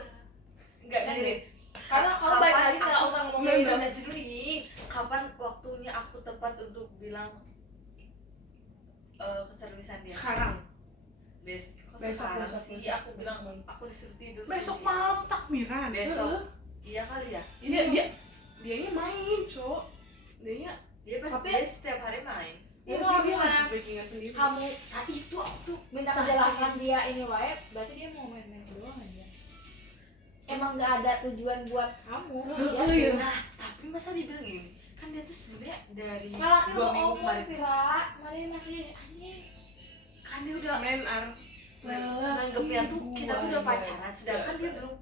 Enggak nih. karena kamu baik lagi kalau orang ngomong Iya, gitu. aja dulu nih. Kapan waktunya aku tepat untuk bilang keseriusan dia? Sekarang. Kok Besok, sekarang besok, sih besok, aku bilang besok. aku disuruh tidur. Besok sendiri. malam takbiran. Besok. Iya kali ya. Dianya main, Cok. Dianya Dia pasti Tapi- dia setiap hari main. Ya, sih kalau dia gimana? lagi backingan sendiri. Kamu tadi itu aku tuh Minta kejelasan dia ini wae, berarti dia mau main-main doang aja. Emang nggak ada tujuan buat kamu. Dia iya. nah tapi masa dibilang gini kan dia tuh sebenarnya dari malah kan 2 minggu ngomong kemarin Vira, mana masih anjing. kan dia udah main ar. nanggepnya tuh kita tuh udah pacaran sedangkan dia belum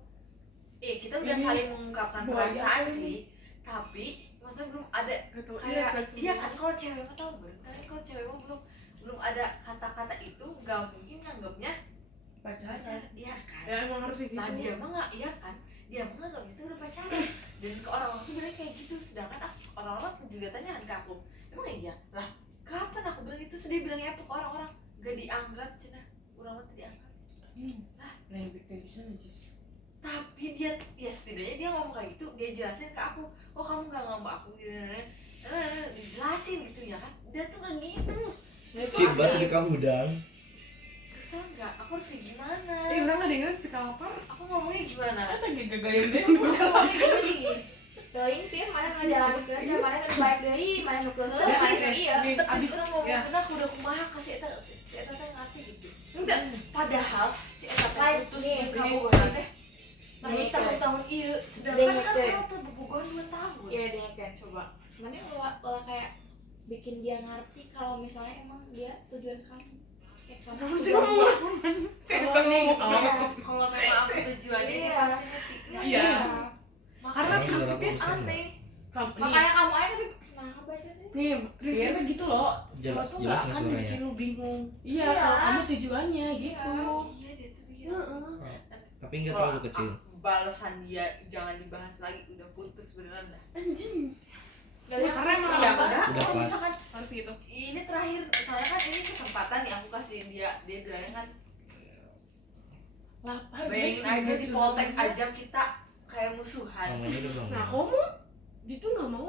kita udah Ini saling mengungkapkan buaya perasaan ini. sih tapi masa belum ada Gitu. kayak iya kan kalau cewek mah tau kan kalau cewek mah belum ada kata-kata itu nggak mungkin nganggapnya Pacaran. iya kan Ya emang harus gitu. nah dia mah nggak iya kan dia mah nganggapnya itu udah pacaran dan ke orang-orang tuh bilang kayak gitu sedangkan orang-orang pun juga tanya ke aku emang iya lah kapan aku bilang itu sedih bilangnya apa ke orang-orang gak dianggap cina orang mah tidak dianggap Nah, yang bikin bisa najis. tapi dia ya setidaknya dia ngomong kayak gitu dia jelasin ke aku oh kamu nggak ngomong aku dijelasin gitu ya kan dia tuh nggak gitu Coba tadi kamu udang. kesel nggak aku harus kayak gimana Udah nggak dengerin kita lapar. aku ngomongnya gimana Kita gagain deh. aku ngomongnya gimana nih Teuing teh mana ngajalanin kerja, mana nu baik deui, mana nu keuntung, mana nu ieu. abis itu ngomong ya. karena aku udah kumaha kasih si eta teh ngerti gitu Enggak. padahal si eta teh Lain, putus nih, di kamu ini. teh masih Ini, tahun-tahun iya sedangkan Ini, kan teh. kamu tuh berbubuhan 2 tahun Iya dengerin coba. Mana ulah kayak bikin dia ngerti kalau misalnya emang dia tujuan kamu. Kayak kamu Kenapa sih tujuan ngomong gua. Kalau memang aku tujuannya dia Iya. pasti ngerti. Iya. Makanya Karena juga aku prinsipnya urusan aneh. Makanya kamu aja tapi nah baca tuh. nih prinsipnya gitu loh. Jelas- Cowok tuh jelas nggak akan suaranya. bikin lu bingung. Iya, Iya. kalau kamu tujuannya gitu. Iya dia tuh bikin. Heeh. Tapi nggak Kalau terlalu kecil. balasan dia jangan dibahas lagi, udah putus beneran dah. Anjing. Gak Ya, karena emang Ya apa? udah, Udah kalau pas. misalkan Harus gitu. ini terakhir, soalnya kan ini kesempatan nih aku kasih dia bilangnya kan bayangin aja di poltek aja kita kayak musuhan. Namanya udah Nah, bangun. kamu dia tuh nggak mau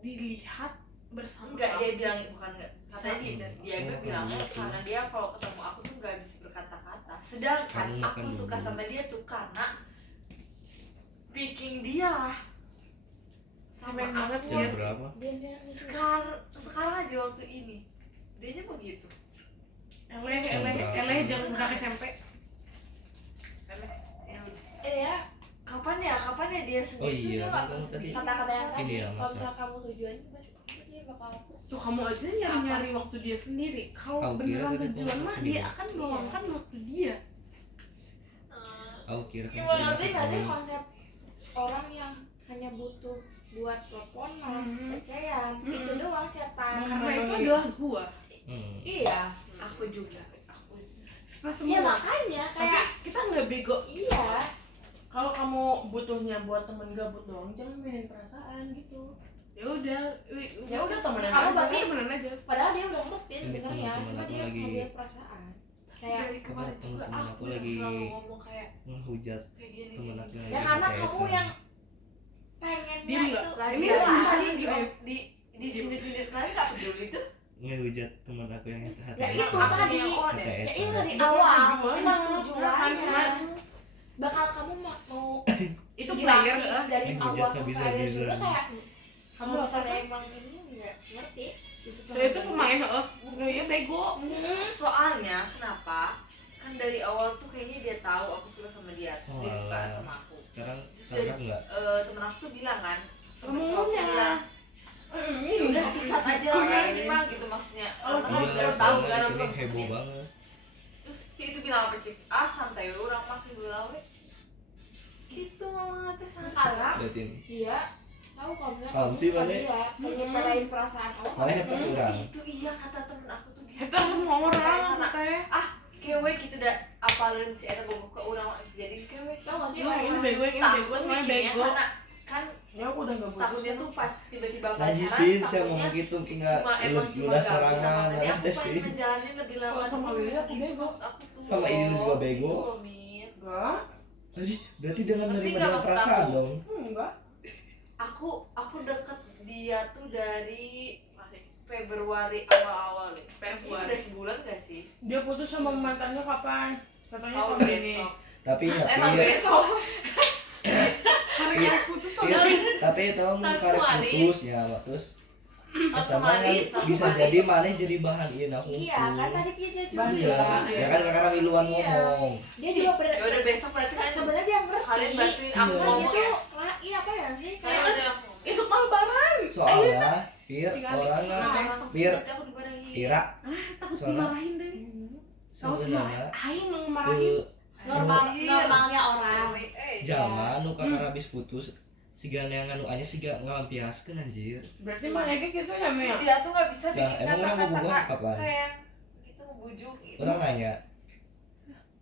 dilihat bersama Enggak, kamu. dia bilang bukan enggak, katanya dia Oh, bilangnya gitu. karena dia kalau ketemu aku tuh nggak bisa berkata-kata, sedangkan Kamu makan aku suka bubur. sama dia tuh karena speaking dia lah sama Cemen banget aku. dia. Jam berapa? dia Sekarang aja waktu ini dianya begitu. Eleh jangan budak SMP. Ya, kapan ya dia Oh sendiri tuh iya, dia nggak kamu terus tadi kata-kata yang ini tadi ya, kalau masa misalnya kamu tujuannya pasti dia bakal Tuh kamu aja nyari-nyari waktu dia sendiri. Kalau Aku kira beneran tadi tujuan kamu mah sendiri. dia akan meluangkan waktu dia. Aku kira kamu gimana masih sih nggak sih tahu. konsep orang yang hanya butuh buat teleponan, percayaan, itu doang chatan. Karena itu adalah gua. Iya, aku juga. Setelah iya semua. makanya Tapi kayak kita nggak bego. iya. Kalau kamu butuhnya buat temen gabut doang, jangan mainin perasaan gitu. Ya udah temenan Kamu aja. berarti- Temenan aja. Padahal dia udah ngerti Ini sebenarnya, teman-teman cuma aku dia lagi- ngambil perasaan. Kayak Dari kemarin Karena juga temen-temen aku aku yang lagi- selalu ngomong kayak Menghujat gini temen aku yang ya lagi karena PPS-an. kamu yang pengennya Diem nggak? itu lagi Ini ya, lagi tadi serius. di sini kalian nggak peduli itu. ngehujat teman aku yang HTS. Ya itu Aku tadi. yang on ya. Ya HTS. itu dari Bukan awal, tujuannya. emang tujuannya Bukan. bakal kamu mau Itu jelasin player. dari Ini awal hujat sampai bisa akhir bisa. juga kayak Kamu kalau misalnya apa? emang ini nggak ngerti Ya itu pemain, ya bego. Soalnya kenapa? Kan dari awal tuh kayaknya dia tahu aku suka sama dia, terus dia Oh, suka alah. sama aku. Sekarang Terus sekarang enggak. Temen aku tuh bilang kan, temen Kamu cowokku maunya. bilang, ya udah sikat aja langsung ini mah gitu maksudnya. Oh, Karena Iya, udah tahu soalnya kan di aku sini sama heboh dia. banget. Terus si itu bilang apa cik? Santai we, orang makin belawe. Gitu mau teh santai. karena Liatin. dia tahu kalau misalnya Paham kamu sih, suka Mane? dia menyepelein perasaan awal Mana hebat orang. Itu iya kata temen aku tuh gitu. Itu semua orang teh. Kewe gitu udah apalin si eta bogo ke urang jadi kewe tau gak sih Ya, ini orang bego, ini bego, takut semuanya mikirnya bego. karena kan Ya aku udah nggak butuh. takutnya tuh pas tiba-tiba Najis pacaran sih saya takutnya mau gitu enggak cuma emang cuma ludah gabung sorangan sama dia, aku ada pengen sih. ngejalanin lebih lama Kalau sama dulu, Willy aku gitu, bego. maksud aku tuh Sama ini lu juga loh, bego. gitu loh, Mir. Enggak. Jadi berarti dengan Ngerti menerima nggak dengan maksud perasaan aku? dong. Enggak. aku deket dia tuh dari Februari awal-awal deh. Ini udah sebulan gak sih? Dia putus sama mantannya kapan? Katanya Oh, tahun ini. besok. Tapi ya Emang Pir, besok. Hari putus tahun Pir, ini. tapi tahu Tahun karek kemarin. putus ya, terus Tahun Eta mah kan kemarin, tahun bisa kemarin. jadi maneh jadi bahan ieu nah iya kan tadi dia juga Bahan Iya, iya. ya kan karena miluan Iya. ngomong. dia juga Ya udah besok berarti kan kan sebenarnya dia ngerti kalian bantuin aku Iya. dia ngomong ya. tuh iya apa ya sih Kalian kayak bantuin aku. Itu lebaran. Soalnya Pir Tinggal orang dikasih. mah Pir, Pir aku dimarahin. Pira Takut Soalnya- dimarahin deh. sebenarnya Aing mau marahin. normalnya orang zaman nu kakak habis putus siga neangan nu anya siga ngalampiaskeun anjir. Berarti mana gitu ya, Mel? Dia tuh nggak bisa Nah, bikin emang orang kata-kata hubungan kapan? kayak itu ngebujuk gitu. Orang nanya,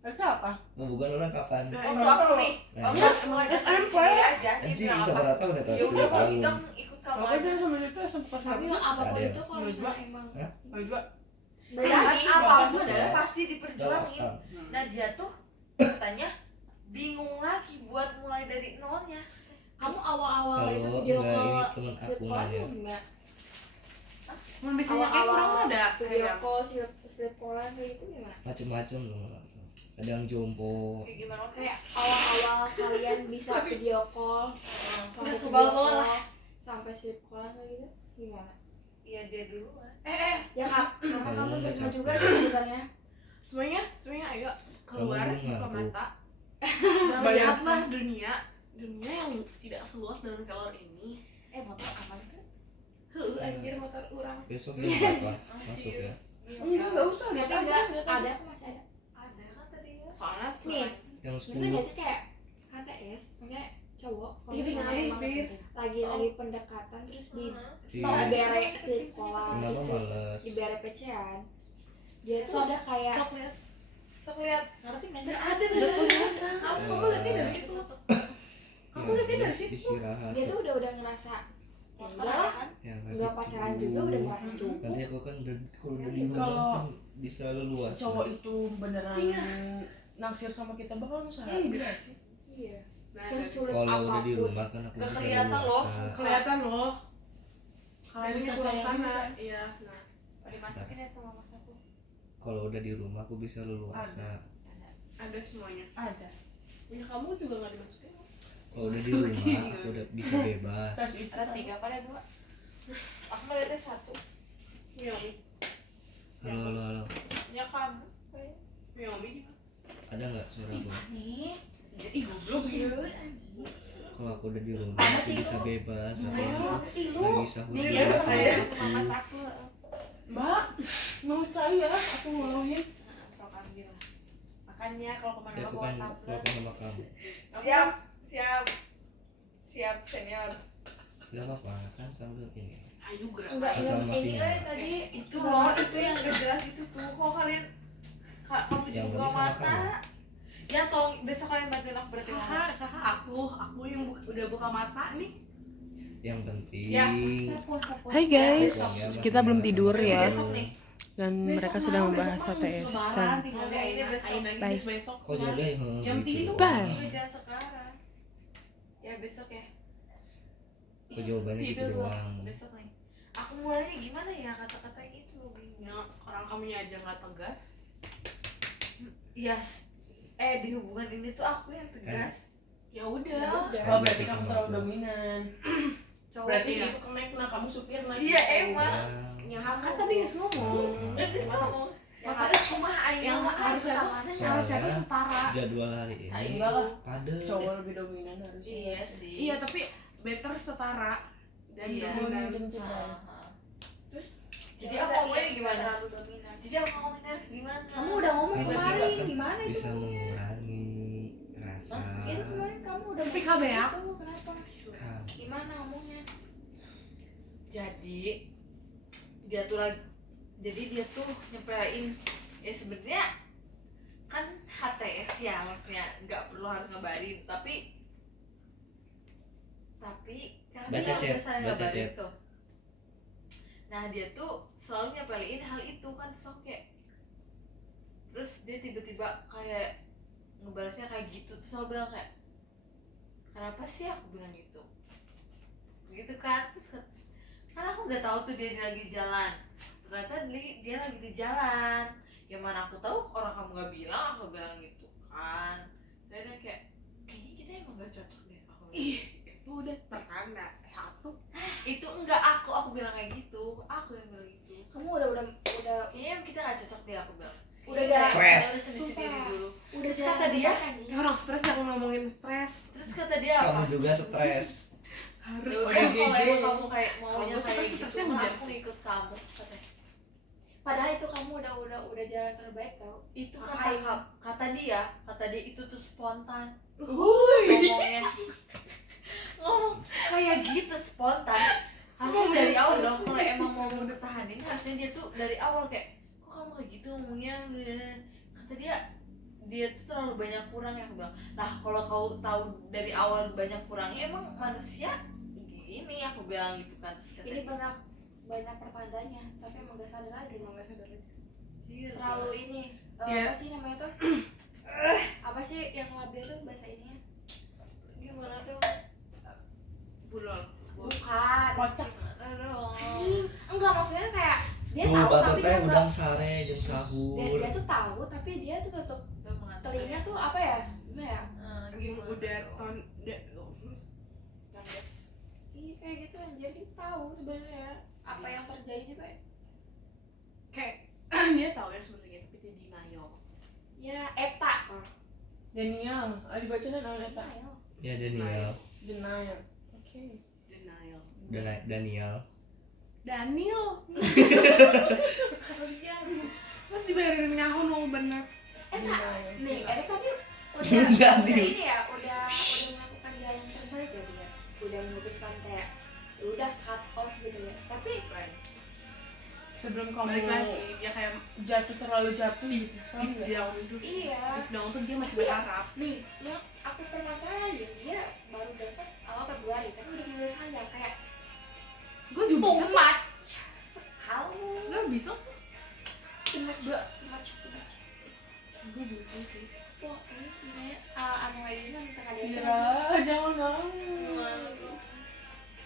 Itu apa? hubungan orang kapan? Waktu aku nih, Nah, waktu iya. aku ngajak SMP. sendiri aja, dia Anjing bilang bisa apa? berapa tahun eta? Ya udah 10 kalau tahun. gitu ikut kamu Aku aja. aja sama itu SMP kelas tapi 1. apapun Ada. itu kalau misalnya emang Mau juga. berani Kan apapun Iya. ya pasti diperjuangin. Doakan. Nah dia tuh katanya bingung lagi buat mulai dari nolnya. kamu awal-awal itu Kalau video enggak ini call temen aku sekolah nanya. tuh enggak Mun biasanya kayak kurang mah ada. video call sekolah kayak gitu gimana Macem-macem loh. Ada yang jompo. Kayak gimana sih? kayak awal-awal kalian bisa video call sampai Udah video sebal call, lah. sampai sleep call kayak gitu gimana Iya dia duluan. ya kak karena Kalau kamu nggak terima capek. juga sebenarnya Semuanya ayo keluar Kamu belum buka ngantuk. mata. Dan lihatlah dunia yang tidak seluas dan kelor ini. Motor aman tuh? Anjir motor urang. Besok jam berapa masuk ya? Enggak usah, lihat Tapi aja. enggak ada, aku masih ada. Ada kan tadi ya? Soalnya Nih, Yang ngerti nggak 10. sih kayak HTS, maksudnya cowok kalau Iya, misalnya iya, emang Bir. lagi pendekatan terus di Iya. dibere sekolah Kenapa terus males? dibere pecean, dia tuh ada kayak Sok lihat. ngerti nggak sih? Ada di sana. Kamu lihatnya dari situ. Kamu lihatnya dari situ. Istirahat. Dia tuh udah ngerasa ya udah lah kan, Ya, nggak pacaran juga udah merasa cukup. Nanti aku kan kalau udah di rumah Kalau kan bisa leluasa. cowok itu beneran naksir sama kita bakal usaha enggak sih? Iya. Nah, Sesulit Kalau udah di apapun. rumah kan aku Nggak bisa kelihatan loh. leluasa. kelihatan loh. Kalau Dari kita kurang sayang sana. iya. Nah, Dimasukin ya sama mas aku. Kalau udah di rumah aku bisa leluasa. ada semuanya. Ada. Punya kamu juga nggak dimasukin. Kalau udah di rumah aku udah bisa bebas. Tas itu Ada 3 pada 2. Aku melihatnya 1. Miomi. Halo. Ya kamu. Miomi juga. Ada nggak suara aku? Nih, Ih goblok ya. Kalau aku udah di rumah aku bisa bebas. Aku lagi sahur Nih juga dia aku kayak gitu. mama aku. Mbak, mau saya aku ngomongin. Sok ambil. Makanya kalau kemana Ya mana aku bawa kan tablet. aku sama kamu. Siap senior. Gak apa-apa kan sambil ini. Ayo gerak. enggak Asal ini masih kan mau. tadi Itu loh, itu yang gak jelas itu tuh. Kok kalian kamu Yang juga beli sama mata? kamu. Ya tolong besok kalian bantuin aku berarti ngomong. Saha, aku yang udah buka mata nih. Yang penting. Ya, Hai guys, pokoknya masih kita belum sama tidur kamu. ya. Besok nih. Dan mereka sedang membahas HTS-an. Ini besok. Bye. besok. Kok jadi Jam gitu? 3. Bye. Itu jangan sekarang. Ya besok ya. Kok jawabannya gitu Tidur loh. doang? Besok nih. Aku mulainya gimana ya kata-kata itu bingung. Ya, orang kamunya aja nggak tegas. Yes. Di hubungan ini tuh aku yang tegas. Ya udah. udah. Oh berarti Kan kamu sama terlalu aku. dominan. Cowok Berarti ya. si itu kenek, nah kamu supir naik. Iya, emang. yang Kan kamu tadi nggak ngomong. Terus ngomong. yang Makanya aku mah ayo Yang harusnya tuh Soalnya harusnya tuh setara. jadwal hari Ah, ini enggak lah. padet. Cowok lebih dominan harusnya. Iya sih. Iya tapi better setara dan Iya. dominan. Heeh. Terus jadi Ya aku udah, ngomongnya iya, gimana? terlalu dominan. Jadi aku ngomongnya harus gimana? Kamu udah ngomong Kan kemarin kan gimana itu bisa ngomongnya? mengurangi rasa. Itu kemarin kamu udah Tapi ngomong KB ya? gitu, kenapa? Kan. Gimana ngomongnya? Jadi dia tuh lagi, jadi dia tuh nyepelin ya sebenarnya kan HTS ya, maksudnya nggak perlu harus ngabarin, tapi kan Baca dia chat, udah saya baca ngabarin chat. tuh. Nah dia tuh selalu nyepelin hal itu kan, sok kayak terus dia tiba-tiba kayak ngebalasnya kayak gitu, terus aku bilang kayak kenapa sih, aku bilang gitu kan. Terus kan aku udah tahu tuh dia lagi jalan, ternyata dia lagi di jalan, ya mana aku tahu, orang kamu gak bilang, aku bilang gitu kan. Dan kayak kayaknya kita emang gak cocok deh, aku bilang. Ih itu udah terkena satu. Itu enggak aku bilang kayak gitu, aku yang bilang gitu, Kamu udah kayaknya kita gak cocok deh, aku bilang. Udah Kayak stres. kita harus sendiri dulu. udah Terus kata dia, Ya, orang stres jangan ngomongin stres. terus kata dia Kamu apa? juga stres. Harus Ya udah, ODGJ. kalau emang kamu kayak maunya Kalau kayak stres, gitu, stresnya mah ngejar. aku ikut kamu, katanya. Padahal itu kamu udah jalan terbaik tau. Itu Ngapain? kata dia itu tuh spontan Wuih. ngomongnya. Ngomong kayak gitu spontan, harusnya dari awal dong. Kalau emang mau bertahanin harusnya dia tuh dari awal kayak kok kamu kayak gitu ngomongnya. Kata dia tuh terlalu banyak kurang ya, aku bilang. Nah kalau kau tahu dari awal banyak kurangnya, emang manusia gini, aku bilang gitu kan. Terus kata Ini dia, banyak pertandanya, tapi emang gak sadar aja. Emang nggak sadar aja. "Anjir, Terlalu ini Iya. apa sih namanya tuh? Apa sih yang labil tuh bahasa ininya? gimana dong, Bulol. Bukan. Kocak. gimana dong." Enggak, maksudnya kayak dia Tuh tahu bapak tapi teh dia udang enggak. sare jeung sahur. Dia tuh tahu tapi dia tuh tutup Tuh, mengantuk telinga ya. tuh apa ya? Gimana ya? Udah ton udah. Iya kayak gitu anjir, dia tahu sebenarnya apa yang terjadi juga. Kayak dia tahu ya sebenarnya tapi dia denial. Ya Eta. Denial. Dibaca dan Eta. Ya Daniel. Denial. Oke. Denial. Daniel. Daniel. Kalian Mas dibayarin nyahon mau bener. Nih, Erik tadi Enggak, udah Nih. ini ya, udah melakukan jalan yang terbaik ya dia. Udah memutuskan kayak udah cut off gitu ya. Tapi Sebelum kamu ya kayak terlalu jatuh gitu. Deep iya, down itu. Deep down tuh dia masih berharap. nih yang aku permasalahan dia baru datang awal Februari tapi udah mulai sayang kayak Gue juga bisa. too much sekali. Gue bisa. Too much. Gue juga sih. Wah, ini anu lagi kan tengah desa. Iya, jangan dong.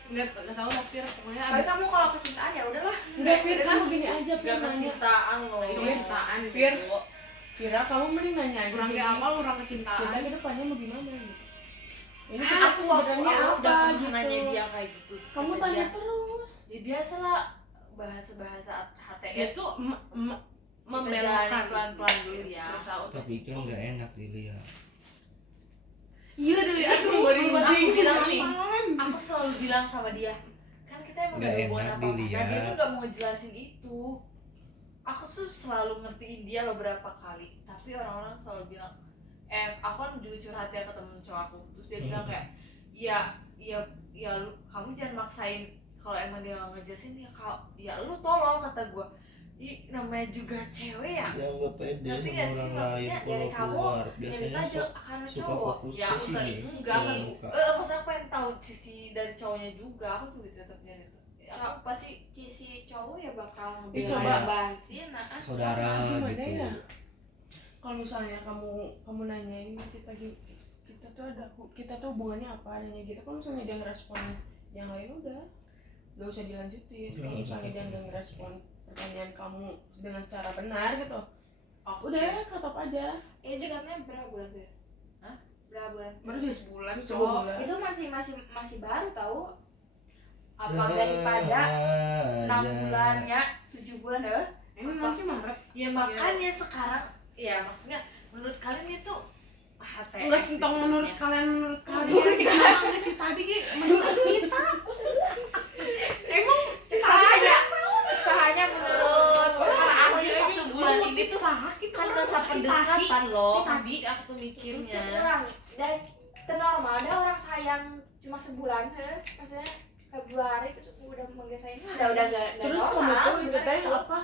Nggak tahu lah Fir, pokoknya Tapi kamu kalau kecintaan ya udahlah. Udah Fir, kamu gini aja Fir gak nanya. kecintaan loh. Itu kecintaan Fir. gitu. Kira kamu mending nanya aja. Kurang gini, kayak awal, kurang kita kecintaan. ke depannya mau gimana gitu. Ini Aku sebenarnya udah apa pernah gitu. nanya dia kayak gitu. Kamu Kata tanya dia, terus. ya biasalah bahasa-bahasa HTS Itu membelokkan membelokkan pelan-pelan dulu ya. berusaha untuk Tapi kan nggak enak dilihat. iya deh, aduh, Aku bilang nih, apaan? aku selalu bilang sama dia, kan kita emang Nggak gak ada hubungan enak apa-apa. Nah, dilihat. dia tuh gak mau ngejelasin itu. Aku tuh selalu ngertiin dia beberapa kali, tapi orang-orang selalu bilang, aku kan juga curhat ya ke temen cowok aku, terus dia bilang kayak, ya lu, kamu jangan maksain kalau emang dia gak ngejelasin ya lu tolong, kata gue. Ih, namanya juga cewek ya. Yang nggak pede Ngerti sama nggak sih, orang lain maksudnya dari kalau kamu keluar Jadi biasanya aja akan suka cowok. fokus Ya ke aku sini. enggak ke kan. muka. Pas aku pengen tahu sisi dari cowoknya juga, aku juga tetap nyari. Aku pasti Si cowok ya bakal Ih, ngebilang coba. bantuin nah Saudara Gimana gitu. ya? Kalau misalnya kamu nanyain kita tuh hubungannya apa nanya gitu, kalau misalnya dia ngerespon yang lain udah gak usah dilanjutin. Kalau misalnya dia nggak ngerespon pertanyaan kamu dengan cara benar gitu, udah cut off aja. Ini dekatnya berapa bulan tuh? Hah? Berapa bulan? Baru juga sebulan, Sebulan. cowok. Itu masih baru tahu. Apa Ya, daripada 6 ya. bulan ya 7 bulan ya? Ini nanti Maret. ya makanya sekarang ya maksudnya menurut kalian itu HTS Enggak sentong sebenarnya. menurut kalian, menurut kalian. Bukan. Kenapa enggak sih tadi Ki? Menurut kita. Emang Sahanya menurut para ahli Ini ini 1 bulan ini tuh sah kita kan orang masa presentasi. pendekatan loh, Presentasi. Bik, aku tuh mikirnya. itu kurang dan normal ada orang sayang cuma sebulan maksudnya Februari terus udah manggil sayang udah nggak Terus kamu normal tuh itu sebenarnya. teh apa?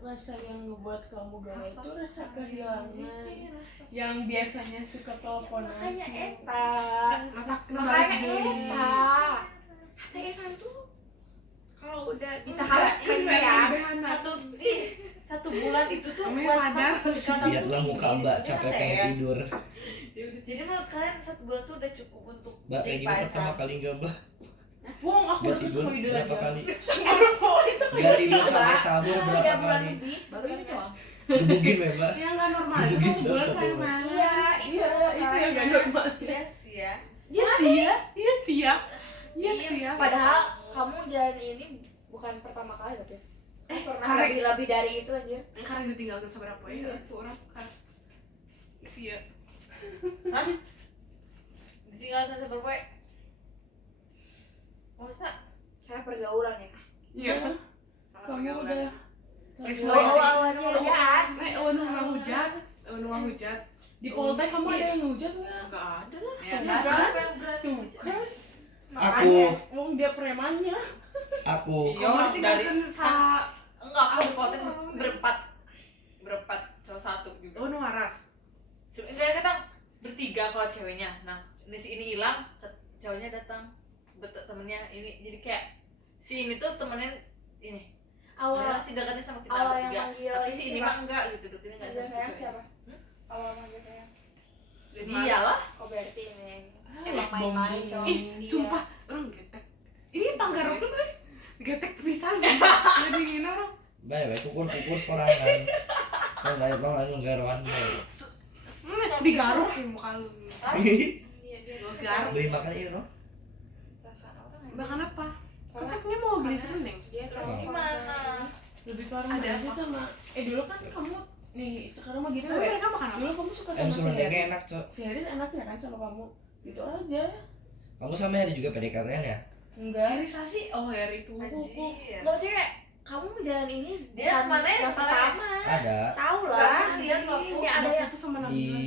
Rasa yang ngebuat kamu galau itu rasa kehilangan yang biasanya suka teleponan. Makanya eta Makanya eta HTS itu kalau udah di Enggak, tahap iya, kencan satu bulan itu tuh Namanya buat sadar. masa pendekatan Lihatlah tuh muka ini, Mbak sebenarnya capek pengen HTS. tidur. Jadi menurut kalian 1 bulan tuh udah cukup untuk Mbak kayak jadi gini pertama pacar? kali nggak Mbak? Wong aku Nggak udah tidur sama ide berapa aja. kali? Voice. Nggak tidur sampai sahur Udah berapa 3 bulan kali? lebih Baru ini doang. Gebugin ya Mbak? yang nggak normal itu Begitu, bulan satu kayak bulan. mana? iya itu Itu yang gak normal. Iya sih ya. Iya tiap, iya tiap, iya Iya, tiap. padahal kamu jalan ini bukan pertama kali loh ya pernah Karek. lebih dari itu anjir Karena ditinggalkan seberapa ya? Tuh orang kan sia. Hah? Ditinggalkan sama gue. Maksudnya karena pergaulan ya Iya. Kamu udah Guys, oh mulai. awalnya kerjaan Rumah hujan, rumah hujan. di Poltek kamu ada yang ngehujat nggak? Enggak ada lah. ya Iya, nggak kan? apa yang berarti Tuh kan, Aku, wong dia premannya. aku. Iya, Kamu orang ditinggalkan sa enggak, aku di Poltek berempat cowok 1 juga. oh nu waras. Enggak, kita bertiga kalau ceweknya. Nah, si ini hilang, cowoknya datang, temennya ini, jadi kayak si ini tuh temennya ini. awal Ya, si dekatnya sama kita awal yang bertiga. manggil Tapi si ini siapa? mah enggak gitu, dekatnya enggak manggil sama si sayang cewek. siapa awal manggil sayang Dia lah. oh berarti ini Ah, emang main-main cowok Ih, Iya. sumpah orang getek. Ini panggarok tuh getek pisan sih. Jadi gini orang. Baik, kukur sorangan. Kalau nggak garwan. Digaruk ya muka lu. Iya, dia Gue tuh garuk. Beli makan ini loh. perasaan orang ya. Bahkan apa? Kakaknya mau beli seneng. dia terus Apa? Gimana? Lebih parah Ada aja apa? sama dulu kan kamu nih sekarang mah gini Tapi ya. mereka makan apa? Dulu kamu suka Em sama si suruhnya Haris. enak cok. Si Haris enaknya kan sama kamu. Gitu aja. Kamu sama Heri juga PDKT-an ya? Enggak. Heri Sasi, oh Heri tuh. Anjir. Maksudnya kamu ngejalan ini Dia bukan kemana ya yang sekarang? pertama. Ada Tahu Nggak lah. pernah lihat loh. Kayak ada yang putus sama di Nabila.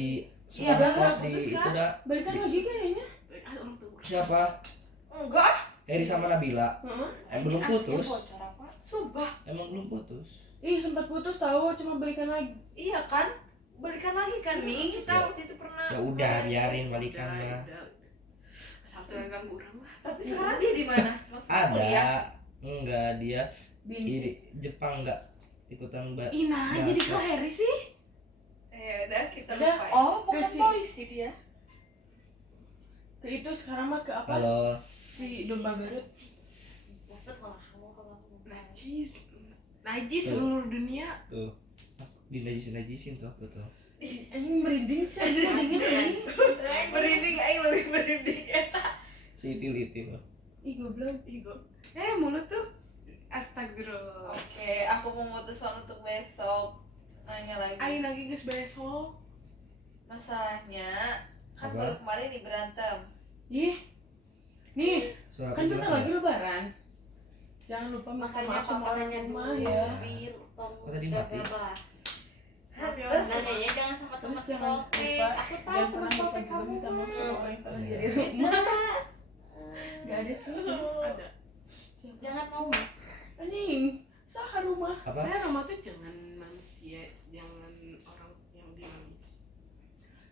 Iya, sekolah udah kos di putus itu kan? dah. Balikan lagi kayaknya. Orang tuh. Siapa? Enggak. Heri sama Nabila. Heeh. Belum Ini putus. aslinya bocor apa? Sumpah. Emang belum putus. Ih, sempat putus tahu, cuma balikan lagi. Iya kan? Balikan lagi kan nih. Kita Ya. waktu itu pernah. Ya udah biarin balikan Udah, mah. udah. Satu yang ganggu orang lah. Tapi sekarang dia di mana? Maksudnya kuliah? Ada. Enggak, dia Binsi. di Jepang enggak ikutan mbak. Ina, Biasa. jadi kok Heri sih? Udah kita Udah. lupain. Oh, bukan Kasih. polisi dia. Ke itu sekarang mah ke apa? Kalau Si domba Garut. Maksud malah kamu kalau aku Najis. Najis seluruh dunia. tuh najisin tuh aku tuh. Anjing merinding sih, anjing merinding. Merinding aing lebih merinding. Si itil. Ih, goblok. Igo. Mulut tuh. Astagfirullah. Oke, aku memutuskan untuk besok nanya lagi. Ayo lagi guys besok. Masalahnya kan Apa? baru kemarin nih berantem. Ih. Nih, Suara kan aku bentar jelas lagi nggak? lebaran. Jangan lupa minta makanya maaf sama papa orang nanya rumah dulu ya. biar kamu Oh, tadi mati. jagalah. Terus Nanyanya jangan sama Terus teman jangan protek. lupa, Aku tahu jangan teman pernah lupa protek juga kamu minta maaf sama mah. orang yang telah Iya. jadi rumah. Gak ada sih. Ada. Jangan mau. Anjing, sah rumah. Apa? Saya rumah tuh jangan manusia, jangan orang yang di manusia.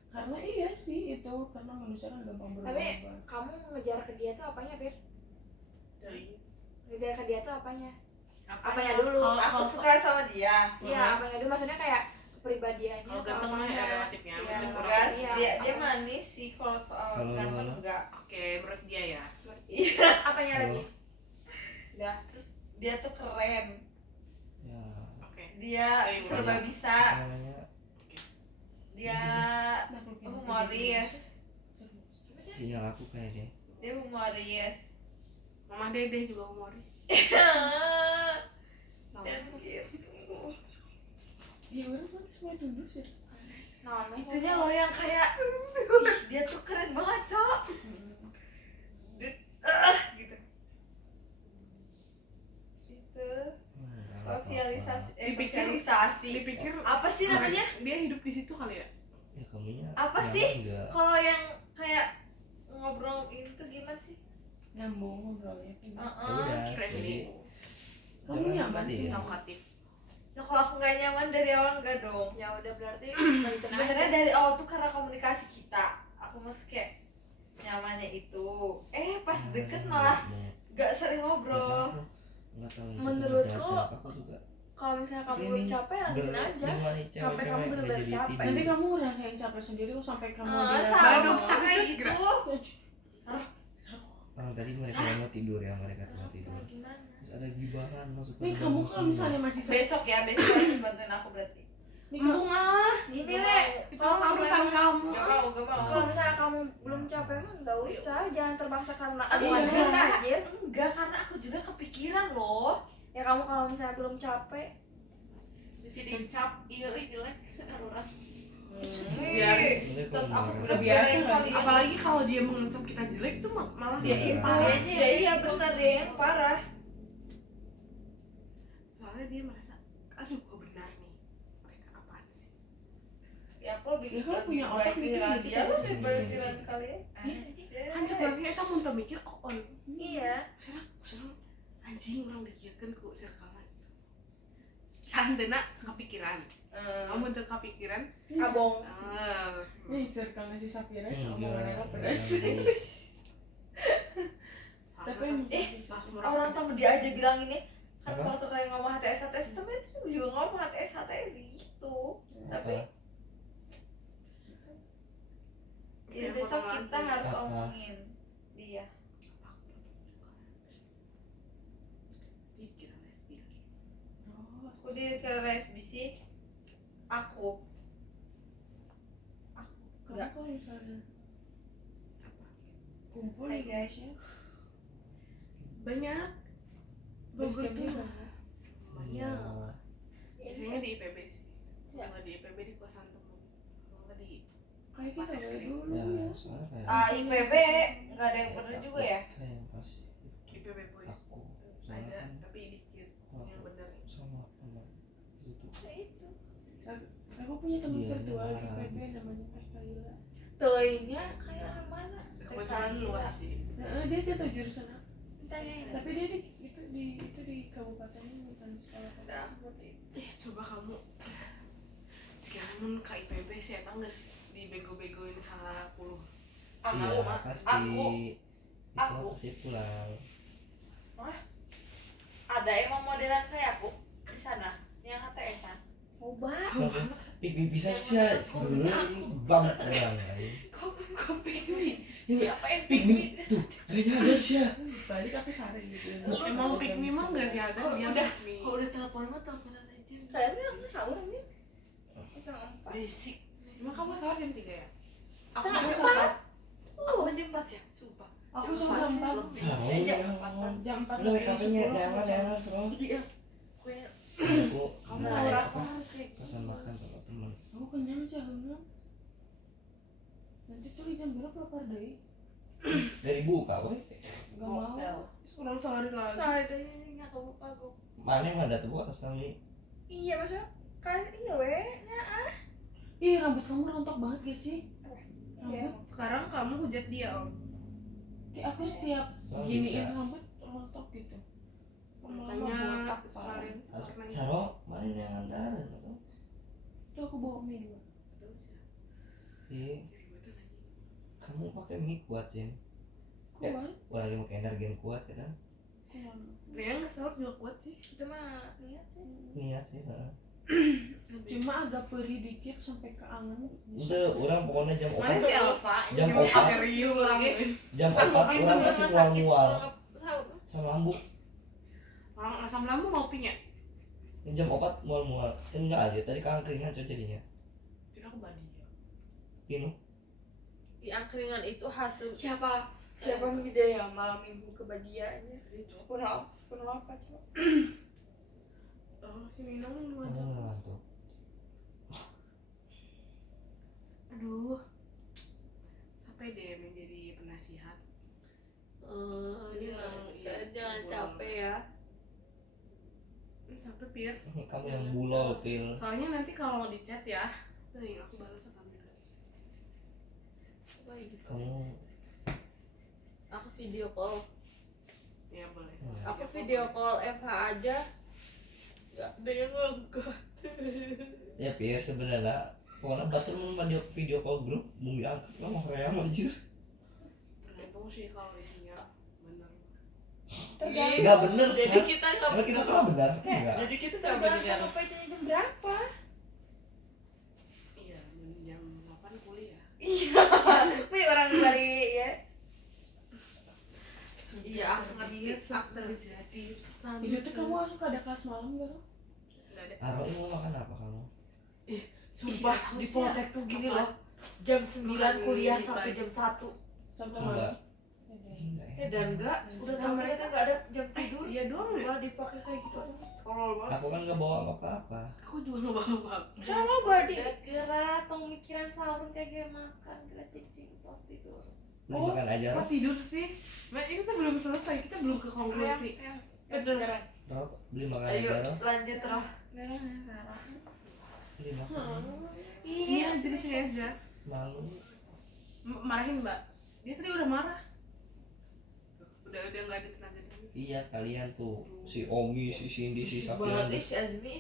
Karena iya sih itu, karena manusia kan gampang berubah. Tapi kamu ngejar ke dia tuh apanya, Beb? Dari Ngejar ke dia tuh apanya? apa Apanya ya? dulu? Aku suka sama dia. Iya, apanya dulu maksudnya kayak kepribadiannya. Kalau atau ganteng mah apanya? relatifnya. Ya, Cemburu. enggak, Iya, dia apa? manis sih kalau soal Kalau- ganteng enggak. Oke, menurut dia ya. Iya, Apanya lagi? udah. Terus dia tuh keren. Ya, Oke. Dia Iya. serba bisa. namanya Dia humoris. sinyal aku kayaknya. Dia humoris. Mama Dede juga humoris. Dan gitu. Iya, orang kan semua dulu sih. Nah, Itunya loh yang kayak ih, dia tuh keren banget, Cok. Gitu. Gitu. Sosialisasi, sosialisasi. Dipikir Apa sih namanya? Dia hidup di situ kali ya? Ya kamunya. Apa ya, sih? Enggak. Kalau yang kayak ngobrol itu gimana sih? Nyambung ngobrolnya. Ya Heeh. udah. Keren Jadi nih. Kamu jangan nyaman mati sih, ya. Talkatif. Nah, kalau aku nggak nyaman dari awal enggak dong. ya udah berarti balikan Sebenarnya aja. dari awal tuh karena komunikasi kita. Aku masih kayak nyamannya itu. Pas deket malah gak sering ngobrol. Enggak tahu. Menurutku, aku juga. Kalau misalnya kamu Ini belum capek lanjutin aja. Sampai kamu bener-bener capek. Nanti kamu ngerasain capek sendiri kok sampai kamu Sama Aduh, kayak capek gitu. Tadi mereka mau tidur ya, mereka mau tidur. Gimana? Terus ada gibahan masuk ke Nih dalam kamu kalau semua. misalnya masih Besok ya, besok harus bantuin aku berarti. nih kamu Ini Le, Itu kalau urusan kamu. Gak mau, gak mau. kalau misalnya kamu belum capek mah nggak usah, jangan terpaksa karena Aduh, bukan enggak. kita anjir. Enggak, karena aku juga kepikiran loh. Ya kamu kalau misalnya belum capek, Bisa dicap, iya jelek orang. Biar Mereka tetap aku marah. udah Biasa belain kan? kalian. Apalagi kalau dia mengencap kita jelek tuh malah Dia Iya. itu, parah. iya benar dia yang parah. Soalnya dia merasa, aduh kok benar nih. Mereka apaan sih? Ya aku lebih Ya, kalau punya otak mikir pikiran gitu dia kan. lah daripada pikiran kalian. Hancur lagi, kita muntah mikir, oh, iya. Misalnya anjing orang dikirkan ku circle santena kepikiran. Kamu tuh kepikiran. Abong. nih circle si Safira Enggak, sama orang enggak. pedas. Tapi Orang tamu dia aja bilang ini kan Apa? waktu kalian ngomong HTS temen itu juga ngomong HTS gitu. Tapi ya besok kita harus Apa? omongin dia. dikira lesbi lagi. Aku dikira lesbi sih. Aku Kamu kalau misalnya kumpul Hai, di guys. Indonesia, Banyak. base Bogor campnya tuh mana? banyak. Biasanya di IPB sih. Kalau nggak di IPB di kosan temen. Kalau nggak di Kayak kita Pates dari Krim. dulu Ya, ya. soalnya kayak IPB nggak ada yang bener juga ya. kayak pas IPB boys. aku Ada kan tapi dikit aku yang benar. sama itu itu Aku punya teman Iya, virtual di marah. PB namanya Teh Kaila. toinya kayak kemana Kebetulan luas sih. Nah, dia tuh jurusan apa? tanyain Tapi dia di kabupaten bukan sekolah. udah ngerti Coba kamu sekarang ke IPB saya tahu nggak dibego-begoin sama 10. iya mah pasti itu aku. pasti pulang ada emang modelan kayak aku di sana yang HTS-an. coba pik bisa sih sebenarnya bang orang lain Kok pikmi? Siapa yang pik pikmi? tuh kayaknya ada sih ya Balik aku sari gitu. Emang pick me mah nggak ada Kok dia udah- pick me. Kalau udah teleponan mah teleponan aja. kayaknya aku sahur nih setengah 4 Berisik. Emang kamu sahur jam 3 ya? Aku Setengah jam empat. 4. Aku jam 4 ya, sumpah. Aku Jam sama 4 4 lebih. Tahu, Jam ya. 4-an. jam 4 udah make upnya jangan serong Iya. Kue aku kamu nah, sahur apa apa harus kayak gitu. pesan makan sama temen Aku kenyang sih aku. Nanti tuh di jam berapa lapar deh? dari buka boy Gak mau. Kurang sehari lagi. seadanya kamu kagum mana yang ada tuh atas kami iya masa kan iya weh Ih, rambut kamu rontok banget gak sih? Iya. Rambut Sekarang kamu hujat dia om. kayak aku setiap Oh, giniin bisa. rambut rontok gitu. Makanya botak sekalian Saro mana yang ada Tuh aku bawa mie dua. iya kamu pakai mie kuat Jen Ya. Kuat. wah lagi pakai energi yang kuat ya kan Kuat. Sebenarnya nggak sahur juga kuat sih. itu mah niat sih niat sih heeh. Cuma agak perih dikit sampai ke angan. udah orang pokoknya jam Mana 4 sih Alfa? Jam opat. Jam jam 4 orang masih mual-mual sama lambung Orang asam lambung mau pinya. jam 4 mual-mual enggak aja tadi kangkringan coba jadinya Tidak aku badia. ini Di angkringan itu hasil siapa yang ide ya malam minggu kebadiannya sepuluh apa coba Oh si minum kamu ngantuk. nggak ngantuk Aduh. Sampai deh menjadi penasihat. jangan capek ya. Satu pir. kamu yang bulol pil Soalnya nanti kalau di chat ya, tuh yang aku balas apa tadi. kamu Aku video call. Ya boleh. Aku video call FH aja. Gak ada yang ngangkat. ya pil sebenarnya pokoknya batur mau video call grup bumi angkat lah mau kayak anjir Tergantung sih kalau isinya bener. nggak bener Jadi sih kita nggak kalau kita pernah benar enggak Jadi kita nggak tergantung benar. kamu pecahnya jam berapa Iya, jam 8 kuliah. iya tapi orang dari ya Iya, aku ngerti. Aku terjadi. Itu tuh kamu suka ada kelas malam gak tuh? Nggak ada. Aro ini mau makan apa kamu Sumpah di Poltek tuh gini loh. Jam 9 kuliah sampai jam 1. Sabtu enggak malam. Dan enggak, udah tahu ternyata enggak ada jam tidur. Iya doang ya. Malah dipakai kayak gitu. Tolol banget. aku kan nggak bawa apa-apa Aku juga nggak bawa apa. sama body Kira tong mikiran sahur kayak makan, kira cicing tos tidur. beli makan aja Kok Ro. tidur sih? Mbak, ini kita belum selesai, kita belum ke konklusi. Bener. Ro, beli makan Ayo aja Ro. lanjut Roh. Beli makan Iya, jadi sini aja. malu Marahin Mbak. Dia tadi udah marah. Udah nggak ada tenaga lagi. iya kalian tuh si Omi si Cindy si Berisik banget Sapian nih si Azmi.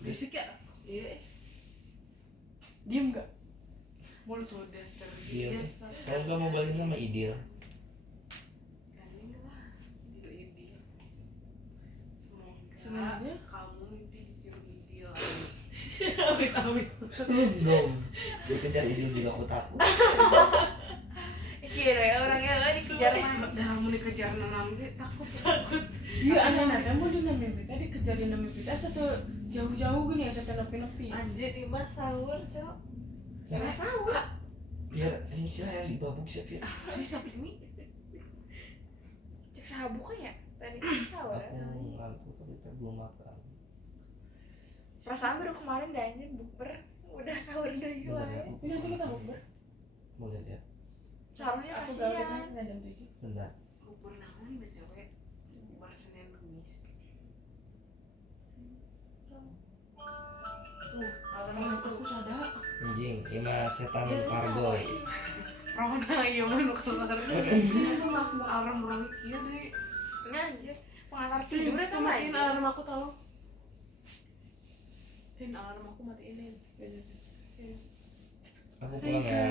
Berisik ya? Iya. Diem gak? Mulut udah Iya. terbiasa. kalau nggak mau balik sama Idil Kayaknya lah, tidak ideal. Semoga Sebenarnya kamu mimpi dicium ideal. sebelum dong dikejar Idil juga aku takut sih ya orangnya dikejar mah Dah mau dikejar nanam dia takut. iya anak-anak mau dengan mimpi tadi kejarin nama mimpi satu jauh-jauh gini ya satu nepi-nepi. Anjir Dimas sahur, Cok. karena tahu biar ini siapa yang dibabuk siapa ya Si sapi ini cek saha buka ya tadi sahur aku ngantuk tapi kita belum makan perasaan baru kemarin dah ini bukber udah sahur dari bentar ya wae aku Ini nanti kita ngobrol. mau lihat ya seharusnya Aku kasihan berangkatnya jam 7. bentar bubur naon BTW. Senin Kamis. Tuh, alarm aku sadar. Anjing, ima setan kargo. Rona iya mah keluar. Aku nggak alarm orang kieu deui. Ini anjir pengantar Tin, tidur itu matiin aja. alarm aku tolong. Tin, alarm aku matiin. Aku pulang ya.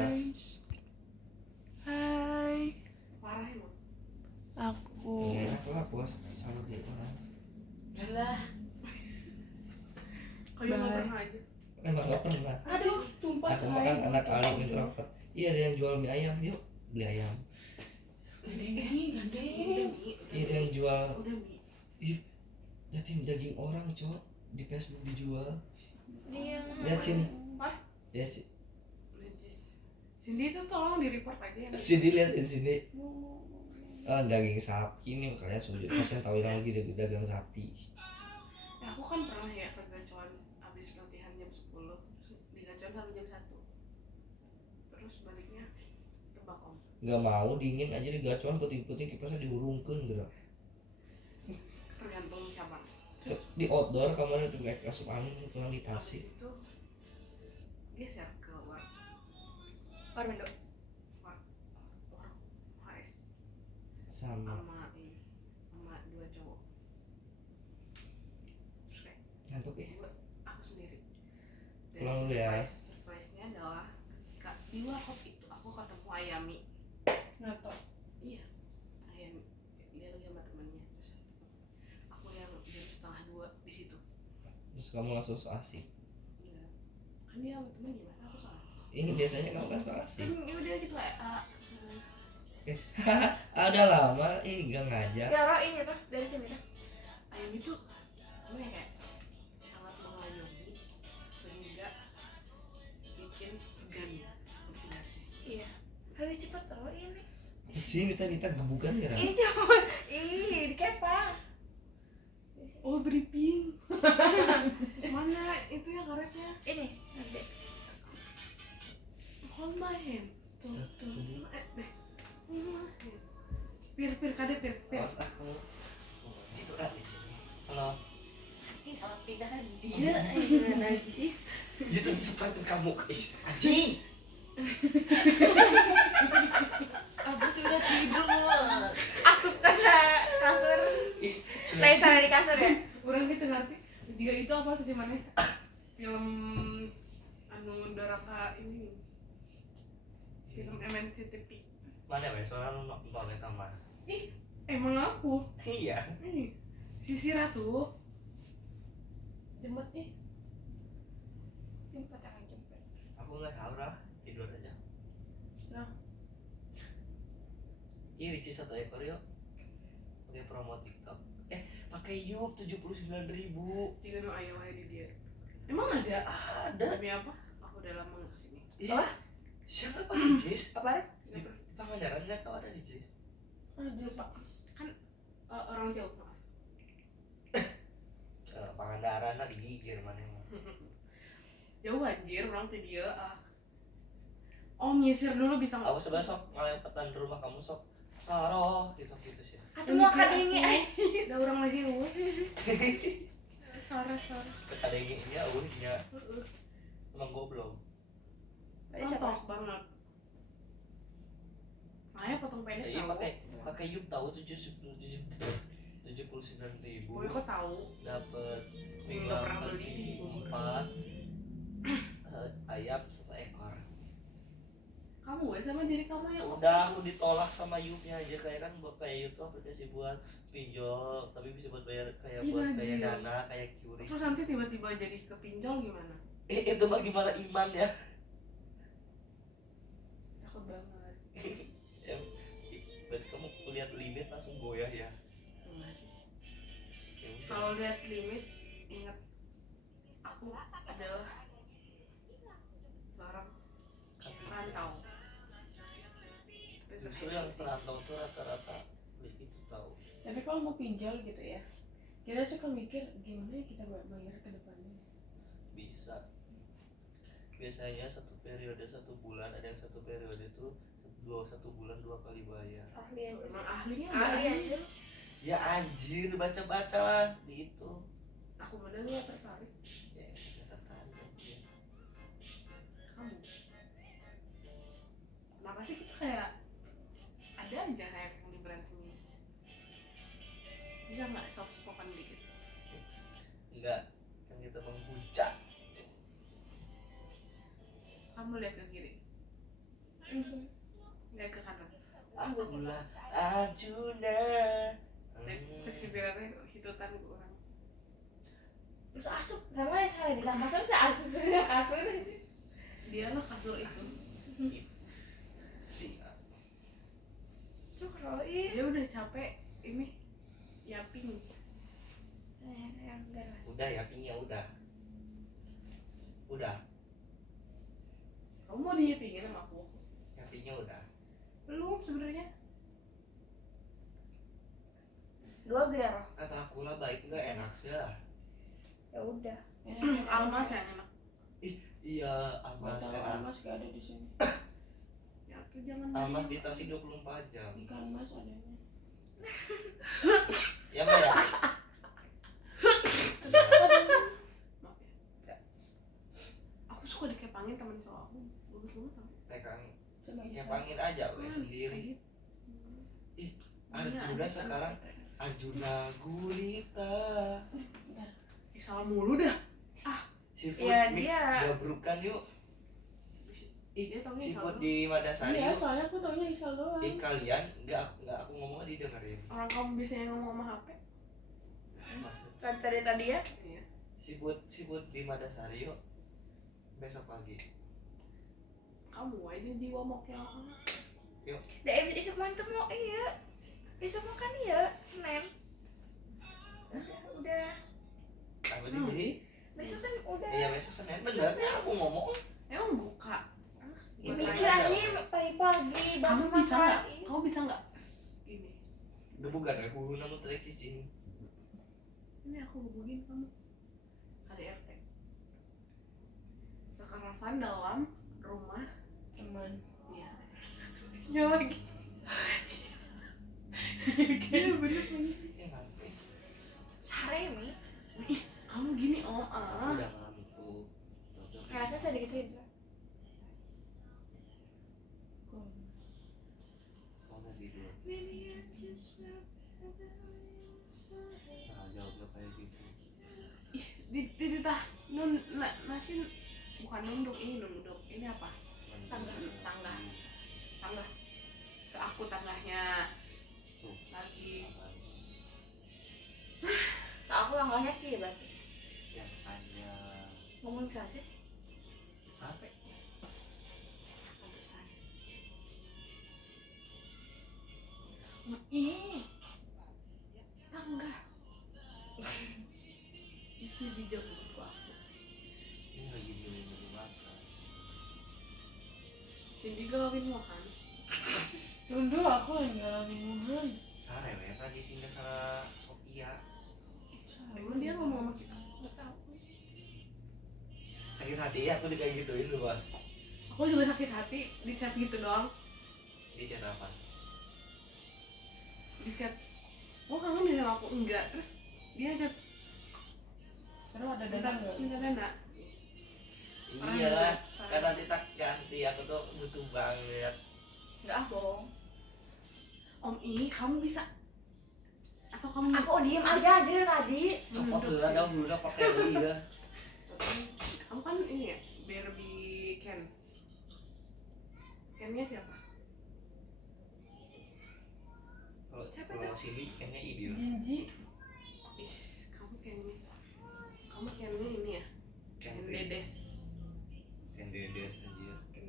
Hai. Parah emang. Aku. Ya enak lah puas sama dia orang. Lah, Kayak nggak Bye. pernah aja. Emang gak pernah. Aduh, sumpah Aku makan anak alim introvert. Iya ada yang jual mie ayam, yuk beli ayam. Gandeng. Iya ada yang jual. Udah Mi. Liatin daging orang cok di Facebook dijual. dia Lihat sini. Hah? Lihat sih. Najis. Cindy itu tolong di report aja ya. Sini liatin sini. Daging sapi nih kalian sudah kalian tahu yang lagi dagang sapi. Ya, aku kan pernah ya ke gacuan abis pelatihan jam 10 terus di gacuan sampai jam 1 terus baliknya ke Bakom. Nggak mau dingin aja di gacuan puting-puting kipasnya diurungkan gerak. Tergantung cabang. Di outdoor kamarnya tuh kayak asup angin pulang di Habis tasik. itu geser ke war Warmindo. HS Sama sama ini sama 2 cowok. Terus kayak ngantuk ya. aku sendiri. Dan Pulang dulu ya. surprise-nya adalah ketika di warkop itu aku ketemu Ayami. Ngato. Iya, Ayami dia lagi sama temennya. Terus aku yang jam 1:30 di situ. Terus kamu langsung so asik. Iya, kan dia sama temennya masa aku salah. Ini biasanya kamu kan so asik. Ya udah gitu lah. Ada lama ini nggak ngajak. Ya Ro ini tuh dari sini tuh. Ayami tuh apa ya kayak sangat mengayomi sehingga bikin segan ya. Ngerti nggak sih? Iya. Ayo cepet Ro ini. Apa sih Nita gebukan ya? Ini cepet. Ih, dikepang. Oh briefing. Mana itu yang karetnya? Ini nanti. Hold my hand. Tuh. Deh. Hold my hand. Pir kade pir. Awas aku tiduran di sini. Halo. Ini salah pindah kan. Iya. Najis. Itu seperti kamu guys. Anjing. Aku sudah tidur loh. Asup ke kasur. Ih, Lain sana di kasur ya. Orang gitu ngerti. Jika itu apa tuh cuman film anu Doraka ini. Film MNCTV. Mana wes soalnya lu nonton eta mah. Emang aku. Iya. Nih. Sisi Ratu. Jemput nih. Jemput tangan jemput. Aku nggak tahu lah, tidur aja. Nah. Iya Ricis 1 ekor yuk. Pakai promo TikTok. Pakai Yup 79.000. Jika nu aya wae di dia. Emang ada? Ada. Demi apa? Aku udah lama nggak kesini. Iya. Siapa Ricis? Apa? Di Pangandaran nggak tahu ada Ricis. Ada Pak. Kan orang jauh maaf. Pangandaran lah digigir mana emang. Jauh anjir orang tuh dia. Oh nyisir dulu bisa nggak? Aku sebenarnya sok ngalepetan rumah kamu sok saroh gitu sih. Atuh mau kadingi ay. Ada orang lagi weh. Sorry. Ada yang ini awalnya emang goblok. Mantap banget. Maya potong pendek Iya tahu. pakai Yup tahu 79.000. Gue kok tahu. Dapat Nggak pernah beli. 4 ayam 1 ekor. Kamu ya sama diri kamu yang Udah aku ditolak sama Yupnya aja kayak kan buat kayak Yup tuh aplikasi buat pinjol tapi bisa buat bayar kayak Iya, buat kayak anjir. dana kayak QRIS. terus nanti tiba-tiba jadi kepinjol gimana? Itu mah gimana iman ya? Takut banget. Ya, berarti kamu lihat limit langsung goyah ya. Enggak sih. Ya udah. Kalau lihat limit, ingat aku adalah seorang rantau. Justru yang perantau tuh rata-rata itu tahu. Tapi kalau mau pinjol gitu ya, kita suka mikir gimana ya kita bayar ke depannya. Bisa. Biasanya 1 periode 1 bulan, ada yang 1 periode itu 1 bulan 2 kali bayar. Ahli aja. Emang ahlinya Ahli nggak? aja. Ya anjir, baca-baca lah di itu. Aku bener nggak tertarik. Ya, saya tertarik aja. Kamu kenapa sih kita kayak ada aja kayak yang diberantemin? Bisa nggak soft spoken dikit? Enggak, kan kita membucak. Kamu lihat ke kiri, lihat ke kanan. Akulah Arjuna. Seksi piratnya hitutan ke orang. Terus asup, namanya salah di dalam kasur saya asup ke dalam kasur. Dia lah kasur itu. Si Cukro, ih. Dia udah capek ini yaping. Yang enggak lah. udah ya, Pingnya udah. Udah, Kamu mau diyapingin sama aku? yang Pingnya udah. Belum sebenarnya. Dua gero. Kata aku lah baik enggak enak sih lah. Ya udah. Almas yang enak. Iya, Almas Tahu enak. Almas gak ada di sini. Ya tuh jangan. Almas ditasi 24 jam. Ikan Mas adanya. Ya enggak ya? Maaf ya. Aku suka dikepangin temen cowok aku. Bagus banget tau. Pegang Coba Isa. nyepangin aja gue sendiri. Ih, Arjuna sekarang Arjuna Gurita. Salah mulu dah. Seafood Iya, mix dia. gabrukan yuk. Ih, Dia taunya seafood Isal di Madasari Iya, yuk. soalnya aku taunya Isal doang. Kalian enggak aku ngomong didengerin. orang kamu biasanya ngomong sama HP. Maksud Tadi ya. Iya. seafood di Madasari yuk. Besok pagi. Kamu aja jiwa mau kayak apa? Da isuk main tuh mau iya. Isuk makan iya, Senin. Udah. Apa dibeli? Besok kan udah. Iya besok Senin bener ya aku ngomong. Emang buka. Ya, Bukan pikirannya pagi-pagi Kamu bangun bisa nggak? masain. Kamu bisa nggak? Ini. Gebukan ya hulu namun trek cicing. Ini aku hubungin kamu. KDRT. Kekerasan dalam rumah Teman. ya. Ya lagi. Iya bener lagi. Ya ngantuk. Sare mi. Kamu gini Udah ngantuk. Kayaknya saya dikit aja. Mau tidur. Nah jawabnya kayak gitu. Dititah nasi bukan nunduk ini nunduk. Ini apa? Tangga. Tangga. Ke aku tangganya. Tuh. Lagi. Aku langkahnya ki berarti. Yang hanya Ngomong sih. apa? Pantesan. Ih. Tangga. Itu bijak menurut aku. Ini lagi beli makan. Cindy galauin makan. Tunggu aku yang ngalamin Wuhan. Sare ya tadi singgah salah Sophia. Emang dia ngomong sama kita? Enggak tahu. Sakit hati ya aku kayak gituin lu Bang. Aku juga sakit hati di chat gitu doang. Di chat apa? Di chat. Oh kangen dia sama aku enggak. Terus dia chat Terus ada dana nggak? minta dana. Iyalah, kan nanti tak ganti aku tuh butuh banget. Enggak bohong. Om I, kamu bisa atau kamu Aku diem aja anjir tadi. Copot dulu ada dulu pakai beli ya. Kamu kan ini ya, Barbie Ken. Kennya siapa? Kalau sini kayaknya ideal. Jinji. Ih, kamu Kennya. Kamu Kennya ini ya? Ken Dedes. Ken Dedes anjir. Ken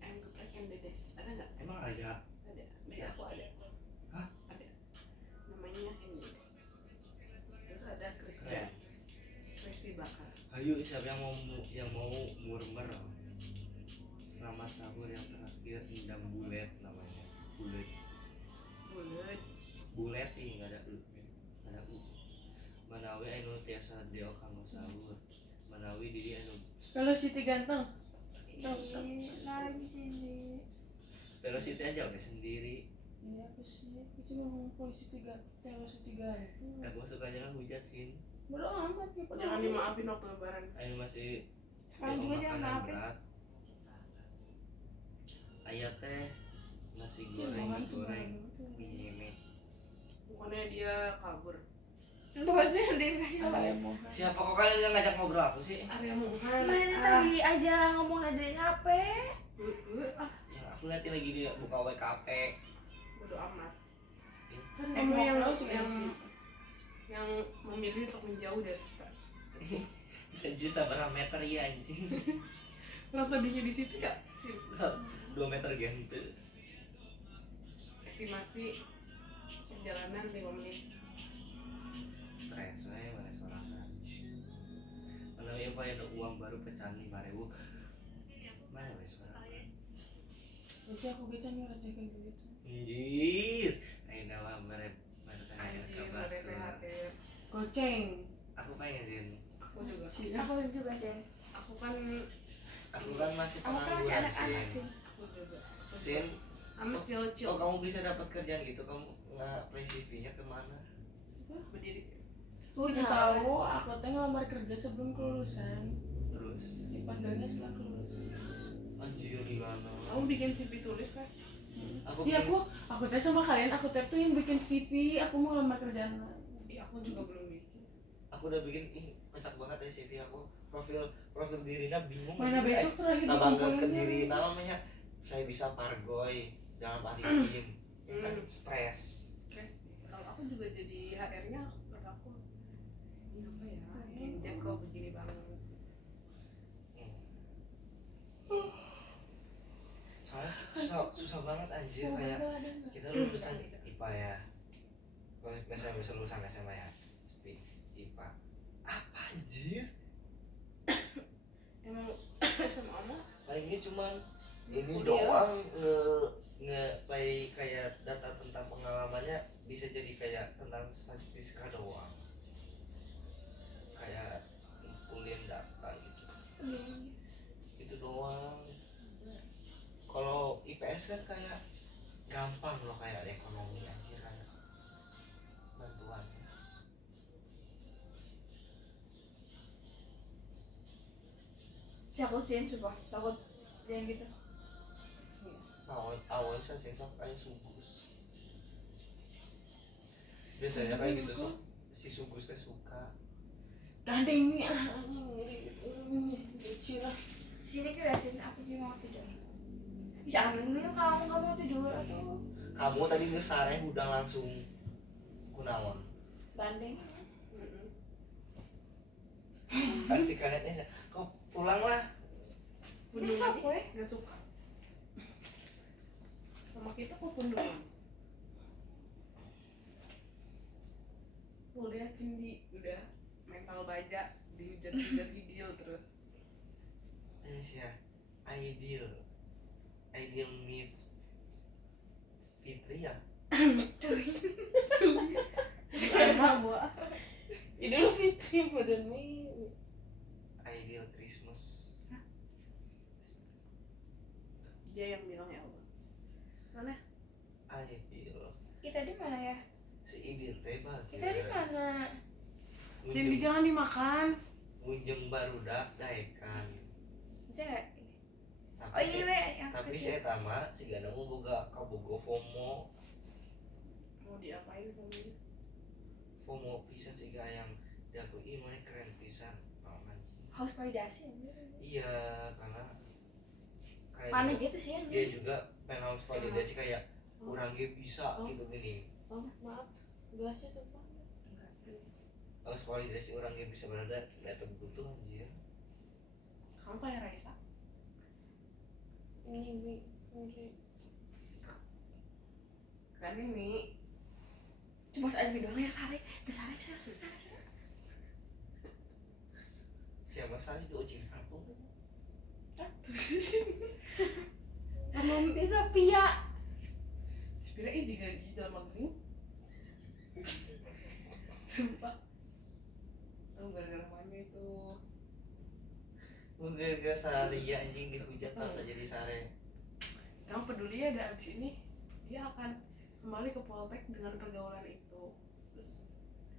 ayam geprek Ken Dedes. Ada nggak? Emang ada? Ada. Di aku ada. Hah? Ada. Namanya Ken Dedes. Terus ada Chris Keren. Crispy bakar. Ayo siapa yang mau murmer selamat sahur yang terakhir Indam Bulet namanya. Bulet Bulat. nih nggak ada u nggak ada u. Manawi anu tiasa deo kanggo sahur. Manawi didi anu Kalau Siti ganteng. Lagi nih. velocity aja oke sendiri. Iya apa sih? Aku cuma ngomong polisi 3 tewas 3 itu. Aku sukanya kan hujat sih. Bodo amat ya. Jangan dimaafin waktu lebaran. Ayo masih Sekarang juga jangan makanan maafin. berat. Ayah teh nasi Iya, goreng, mohon mie goreng, cuma mie. Bukannya dia kabur. Bosnya yang dia Area Mohan. Siapa kok kalian yang ngajak ngobrol aku sih? Area Mohan. Mana tadi aja ngomong aja dari HP. Yang aku liatin lagi dia buka WKP. Bodo amat. Kan Eh, kamu mau yang kenal sih, yang sih. yang memilih untuk menjauh dari kita. Anjir sabar meter ya anjing. Kenapa tadinya di situ ya? Sih, 2 meter gitu. estimasi perjalanan 5 menit. Stres we mana sorangan. Mana yang ada uang baru pecahan 5.000. Mana wes sorangan. Biasa aku bisa ngerasakan begitu. Anjir. Ayo nama mere Anjir, ada THR. Goceng. Aku pengen Din. Aku juga. Aku juga sih. Aku kan Aku kan masih Aku kan masih pengangguran anak-anak sih. sih. aku juga. Sin, I'm still chill. oh kamu bisa dapat kerjaan gitu, kamu nge-apply CV-nya kemana? Berdiri. Udah tahu, aku teh ngelamar kerja sebelum kelulusan. Terus, Dipanggilnya setelah kelulus. anjir gimana? Kamu bikin CV tulis kan? Aku Iya aku teh sama kalian, aku teh tuh yang bikin CV, aku mau ngelamar kerjaan. Iya, aku juga belum bikin. aku udah bikin, ih kocak banget ya CV aku. Profil Dirina bingung. Mana besok terakhir Nah bangga ke dikumpulin. Dirina namanya. Saya bisa pargoy, jangan panikin. Kan stres. Stres. Kalau aku juga jadi HR-nya kata aku. Ini apa ya? Genjet kok begini banget. Soalnya susah banget anjir kayak kita lulusan IPA ya. Kalau misalnya bisa lulusan SMA ya, tapi IPA apa anjir? Emang sama kamu Palingnya cuman ini Kuliah. doang kayak data tentang pengalamannya bisa jadi kayak tentang statistika doang. Kayak ngumpulin data gitu. Itu doang. Kalau IPS kan kayak gampang loh kayak ekonomi anjir kan. Bantuan. Takut sih, coba takut yang gitu. Awal saya sensor kayak sugus. Biasanya kayak gitu sok si sugus teh suka. Gandeng nih lucu lah. Sini kirasin aku sih mau tidur. Bisa ambil dulu kamu mau tidur atau Kamu tadi ngesare udah langsung kunaon. banding? Pasti kalian kok pulang lah. Besok gue. gak suka. Sama kita kok pun dulu. Udah Cindy, udah mental baja dihujat-hujat hidil terus. Sih ideal me Fitri ya. Idul Fitri bulan Mei. Ideal Christmas. Dia yang bilang ya Allah. Mana? Ideal Kita di mana ya? si Idil teh bahagia. Kita di mana? Cindy jangan dimakan. Munjung barudak daekan. Cek. Tapi Oh ini we yang tapi kecil. saya tama si gana mau boga kabogo FOMO Mau diapain kamu? FOMO pisan sih yang dia aku ih mana keren pisan paman. Haus validasi. Iya karena kayak Aneh gitu sih dia anjing. juga pengen validasi kayak kurang dia bisa gitu gini. Oh maaf, gelasnya tumpah. Harus validasi orang yang bisa berada nggak butuh anjir. Kamu kayak Raisa. Ini Kan ini Cuma aja doang yang sare. Kesare saya susah. Siapa saja itu ucing aku. Emang di Sophia. Sebenernya ini juga di dalam maghrib. Sumpah. Tahu gara-gara mana itu? Mungkin gak sehari ya anjing dihujat pas aja di sare. Kamu peduli ada abis ini, dia akan kembali ke Poltek dengan pergaulan itu. Terus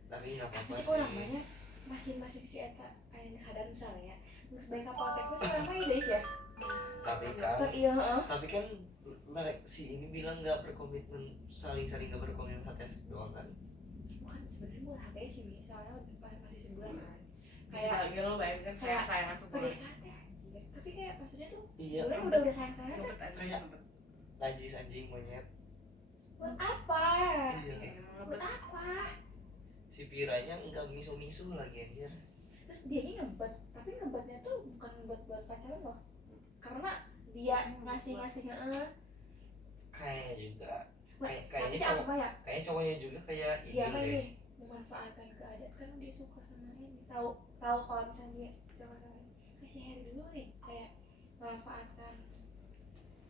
Tapi nggak apa-apa Tapi sih. kok namanya masing-masing si Eta yang sadar misalnya nggak sebaik apa teknya sih namanya deh ya. Tapi kan Iya heeh. tapi kan mereka si ini bilang nggak berkomitmen, saling nggak berkomitmen HTS doang kan. Bukan sebenarnya bukan HTS sih, Mi. Soalnya masih sebulan kan. kayak Kayak lo bayangkan kayak sayangan sebulan. PDKT anjir. Tapi kayak maksudnya tuh Iya, sebulan udah sayang-sayang. Ngebet aja, Kayak- ngebet. najis anjing monyet. Buat apa? Iya. Emang Buat ngebet. apa? Si Piranya enggak misu-misu lagi anjir. Terus dia ini ngebet, tapi ngebetnya tuh bukan ngebet buat pacaran loh. Karena dia ngasih heeh. Kayaknya juga Tapi kayaknya apa ya? kayaknya cowoknya juga kayak ini Dia apa deh. ini? Memanfaatkan keadaan kan dia suka sama ini. Tahu kalau misalnya dia suka sama ini. Kasih Harry dulu nih kayak memanfaatkan.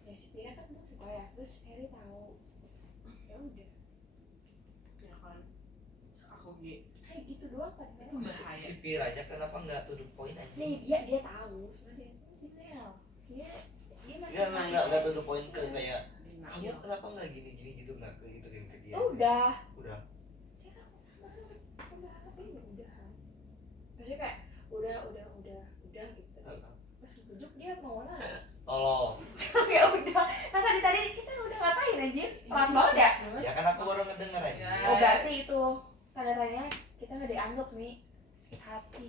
Ya si Pira kan belum suka ya. Terus Harry tahu. Ya udah. Ya kan. Aku gitu. Kayak gitu doang kan. Itu bahaya. Si Piranya kenapa nggak to the point Nih anjing? dia tahu sebenarnya detail. Dia masih Nggak to the point ke kayak Nah, kamu iya. kenapa nggak gini gitu nggak ke gitu kan ke dia. udah. Udah. Ya kan udah ini udah. Maksudnya kayak udah gitu. Pas dibujuk dia mau lari. Tolong. Ya udah. Kan tadi kita udah ngatain anjir. Pelan banget ya. Ya kan aku baru ngedenger aja. Ya. Oh berarti itu tanda-tandanya kita nggak dianggap nih sakit hati.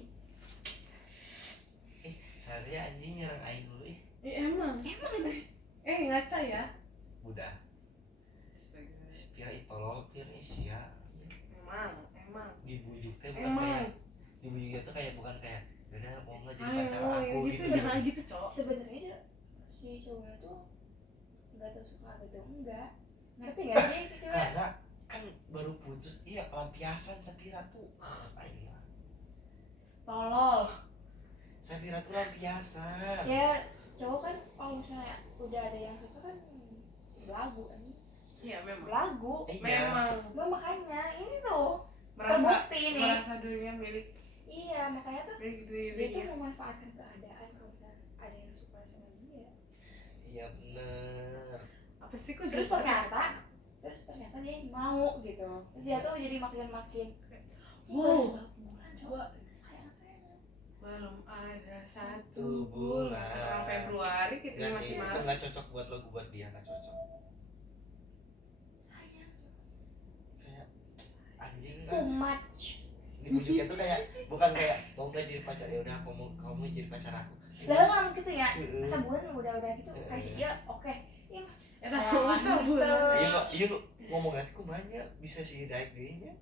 Seharusnya anjing nyerang aing dulu ih. Emang. Ngaca ya. Udah. Si Pira itu tolong Pira ya. Emang. Dibujuk teh bukan kayak dibujuknya tuh kayak bukan kayak udah mau nggak jadi pacar aku gitu. gitu. Jangan gitu, Cok. Sebenarnya dia si cowoknya tuh nggak tahu suka atau enggak. Ngerti nggak sih si cewek? Karena kan baru putus, iya lampiasan Sapira tuh. Aing lah. Tolol. Sapira tuh lampiasan. Ya cowok kan kalau misalnya udah ada yang suka kan belagu kan. Iya, memang. Belagu. Iya. Memang Nah, makanya ini tuh merasa terbukti ini. merasa dirinya milik Iya makanya tuh milik dia tuh dirinya. memanfaatkan keadaan kalau misalnya ada yang suka sama dia. Iya bener. Apa sih kok Terus jadi- ternyata dia mau gitu. Terus dia tuh jadi makin Wow. bulan Gua sayang belum ada satu Satu bulan. Orang Februari kita Nggak masih sih, itu Maret. nggak cocok buat lo, buat dia nggak cocok. sayang Kayak anjing too kan. much. Dibujuknya tuh kayak bukan kayak mau nggak jadi pacar, ya udah kamu jadi pacar aku. Lah nggak gitu ya. Heeh. Sebulan udah gitu kayak sih dia oke. Ya tak usah Gitu. bulan. Iya kok ngomong nanti kok banyak bisa sih daik dehnya.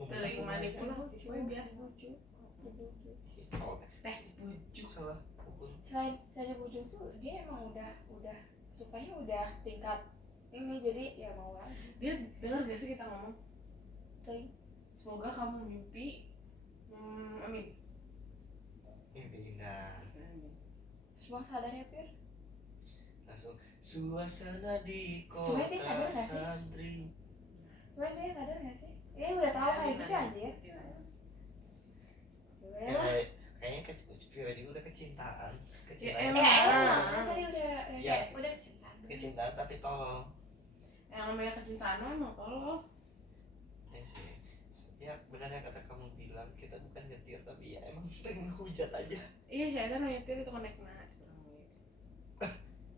Teling manipulatif, gue biasa. Oh, Teh dibujuk. salah pukul. Selain bujuk tuh dia emang udah sukanya udah tingkat ini jadi ya mau lagi. Dia dengar gak sih kita ngomong? Teling. Semoga kamu mimpi. Amin. Mimpi indah. Semua sadar ya Pir? Langsung suasana di Sebenarnya dia sadar kota nggak sih? santri. Cuman dia sadar gak sih? Dia udah tahu kayak gitu anjir. Ya, Ya, kayaknya Pira juga udah kecintaan. Ya, ya emang. emang tadi udah Ya. kayak udah cinta. Kecintaan tapi tolong. Yang namanya kecintaan emang tolol. Ya sih. Ya benar yang kata kamu bilang, kita bukan nyetir tapi ya emang pengen hujat aja. Iya sih ada nyetir itu connect nah.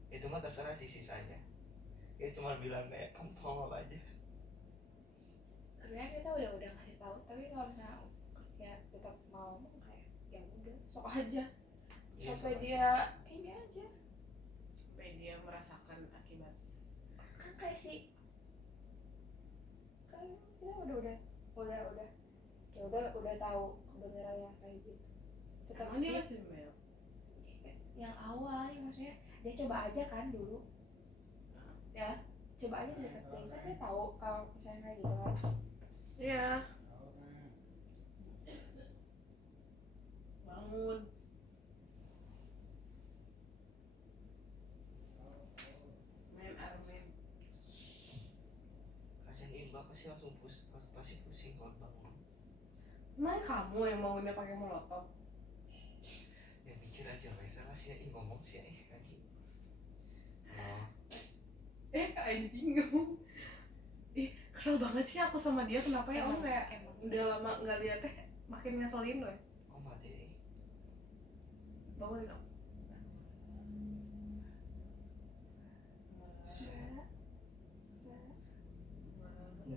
Itu mah terserah sih sisanya. Dia cuma bilang kayak kamu tolol aja. Sebenarnya kita udah ngasih tahu tapi kalau misalnya ya tetap mau kayak ya udah sok aja Iya, sampai sama. dia ini aja Sampai dia merasakan akibat. kan kayak si kan kita udah tahu kebenarannya kayak gitu tetap Emang dia dia masih mel. yang awal ya maksudnya dia coba aja kan dulu ya coba aja deketin kan dia tahu kalau misalnya kayak gitu kan Iya. Bangun. Main armen. Kasian Imba pasti langsung pasti pusing kalau bangun. Emang kamu yang maunya pakai molotov? Ya mikir aja wes salah sih ngomong sih anjing. Oh, anjing. Ih, kesel banget sih aku sama dia. Kenapa ya om kayak udah lama nggak lihat teh makin ngeselin loh. Oh mati. Bangunin om.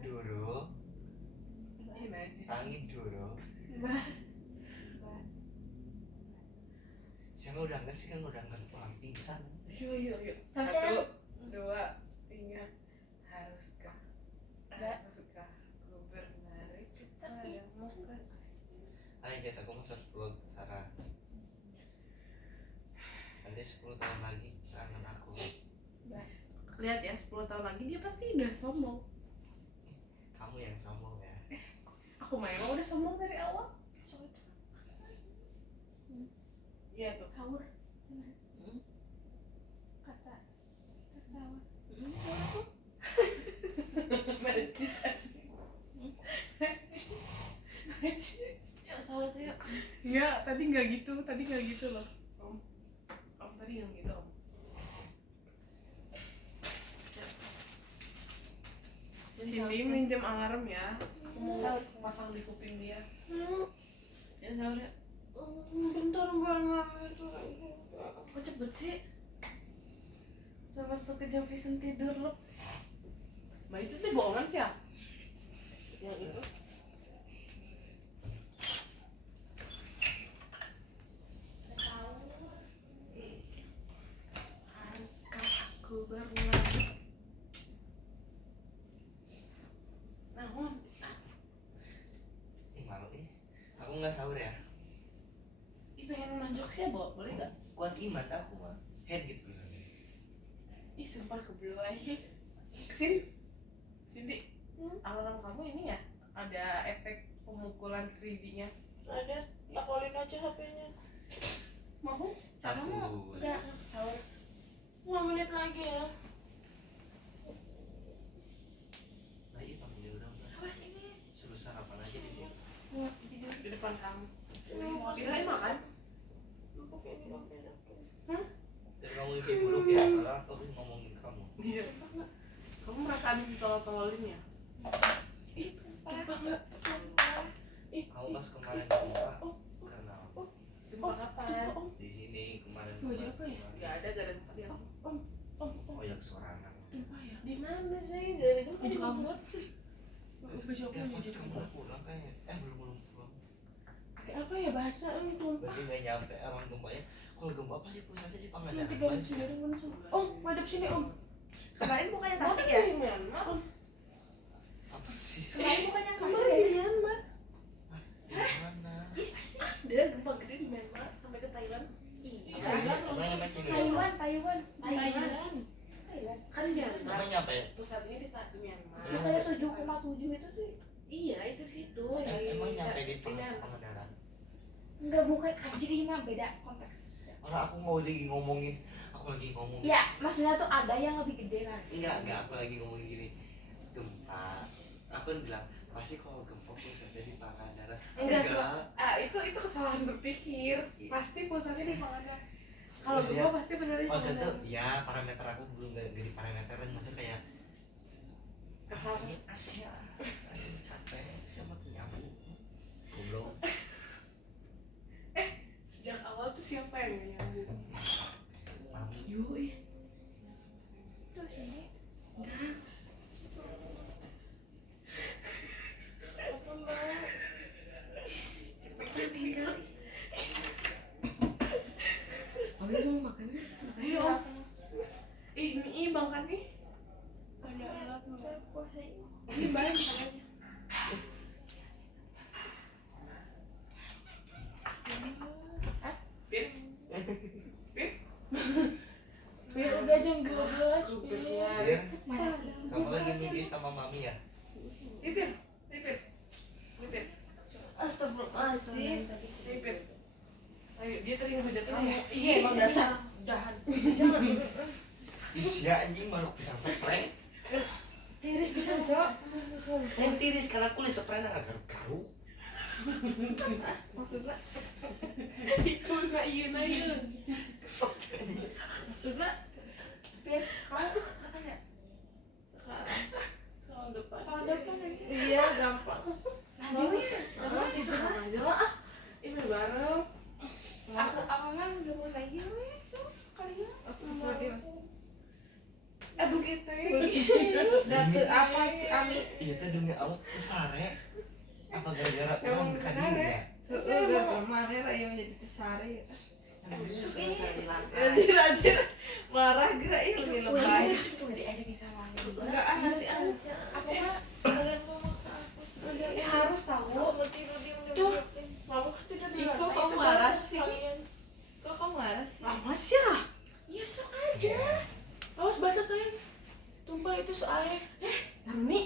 Doro, Ih, najis. angin Doro. Mbak. Siapa udah angkat sih kan udah angkat pulang pingsan. Yuk. Tapi 1, 2, 3. Haruskah? Haruskah ku berlari kepadamu? Hai guys, aku masuk vlog Sarah. Nanti 10 tahun lagi kangen aku. Lihat ya, 10 tahun lagi dia pasti udah sombong. Kamu yang sombong ya. Aku mah emang udah sombong dari awal. Iya tuh. Sahur kata sahur Yuk sahur tuh yuk. Enggak, tadi nggak gitu loh. Om tadi nggak gitu om. Cindy minjem alarm ya. Aku mau pasang di kuping dia. Ya sahur ya. bentar banget itu Kok cepet sih? Sampai sekejap Vincent tidur lo. Mbak itu tuh bohongan sih ya? Yang itu. Haruskah aku berlari? Namun, Ih malu nih. Aku nggak sahur ya. ih pengen nonjok sih ya, Bo? Boleh nggak? Kuat iman aku mah. Head gitu. Ih sumpah kebelu aja. Kesini, Cindy. Alarm kamu ini ya? Ada efek pemukulan 3D-nya. Ada, takolin aja HP-nya. Mau? Cara mau? Takut. Enggak, sahur. 5 menit lagi ya. Nah iya tapi dia udah. apa sih ini Suruh sarapan aja di sini. Di depan kamu. Mau Kirain makan? Empuk ini dong enak. Dan ngomongin kayak buruk ya, soalnya aku ngomongin kamu. Iya. Kamu merasa habis ditolol-tololin ya? Ih, Tumpah nggak? Kamu pas kemarin gempa karena apa? Gempa kapan? Di sini kemarin. Baju apa ya? Nggak ada tempat dia. Oh yang sorangan. Gempa ya? di mana sih? Dari itu Baju kamu? Baju aku Ya pas baju kamu kamu. pulang kayaknya. Belum pulang. Kayak apa ya bahasa ini tumpah? Berarti nggak nyampe orang gempanya. Kalau gempa pasti pusatnya di Pangandaran. Nanti garis sendiri mana sih? Om, madep sini om. Kemarin bukannya Masa Tasik ya? di Myanmar? Apa sih? Kemarin bukannya Kemarin Tasik di ya? Myanmar. Di mana? Ada gempa gede di Myanmar sampai ke Thailand. Iya. Emang nyampe ke Indonesia? Taiwan, Taiwan. Thailand. Taiwan. Kan di Myanmar. Emang nyampe? Pusatnya di Myanmar. Makanya 7,7 itu tuh. Iya, itu di situ. Emang nyampe di Myanmar. Pangandaran? Enggak, bukan anjir, ini mah beda konteks. Orang aku mau lagi ngomongin. Aku lagi ngomongin. Ya, maksudnya tuh ada yang lebih gede lagi. Enggak, aku lagi ngomongin gini. Gempa. Aku kan bilang, pasti kalau gempa pusatnya di Pangandaran. Enggak, itu kesalahan berpikir. Iya. Pasti pusatnya di Pangandaran. Kalau Maksudnya- gua pasti pusatnya di Maksudnya tuh, Pangandaran. ya parameter aku belum gak di parameteran. Maksudnya kayak Kesalahan. ini Asia. Aduh capek, siapa tuh nyambung. Goblok. Sejak awal tuh siapa yang nyambung? Mami. Yui. Tuh sini. Apa mbak? Ayo mau makan ya? Ayo om. Ini bang kan nih? Ada alat mbak. Saya puasa ini. Ini bang makannya. Pip. Pip. Biar udah jam 12 Rupanya. Dir, Mana? kamu lagi mimpi sama mami ya? Pipir. Pipir. Pipir. Astagfirullahaladzim. Pipir. Ayo, dia tadi ngehujat kamu. Iya, Iya, emang dasar. Udahan. Isia anjing malu pisang spray. Tiris bisa, Cok. Yang tiris karena kulit spray nggak garuk-garuk. Maksudnya Itu nggak iya aja. Kesel anjing. maksudnya Pir, kamu apa ya? Datu apa si Ami? Iya teh demi Allah kesare. Apa gara-gara Emang orang kesare? kadiri ya? Heeh, udah kemarin lah yang menjadi tesare. Terus saya di lantai. Anjir, marah gerak ini lebih lebay. Cuma diajakin sama Ani juga. Enggak ah, nanti aja. Apa mah kalian mau maksa aku sih? Ya harus tahu. Aku mau tidur dia udah Tuh. nyiapin. Mama kan tidak Ih, kok bilang, kamu itu marah bahasa sih? sekalian. Kok kamu marah sih? Lama sih ya. Ya sok aja. Awas basah sayang. Tumpah itu soalnya. Nani.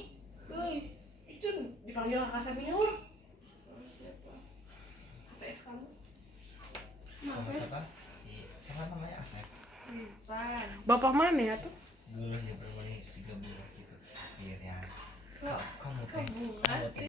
Woi. Itu dipanggil kakak senior. Siapa? HTS kamu. Sama siapa? Siapa namanya Asep. Rizwan. Bapak mana ya tuh? Dulu dia bermain 3 bulan gitu. Akhirnya Kok kamu teh kamu kamu teh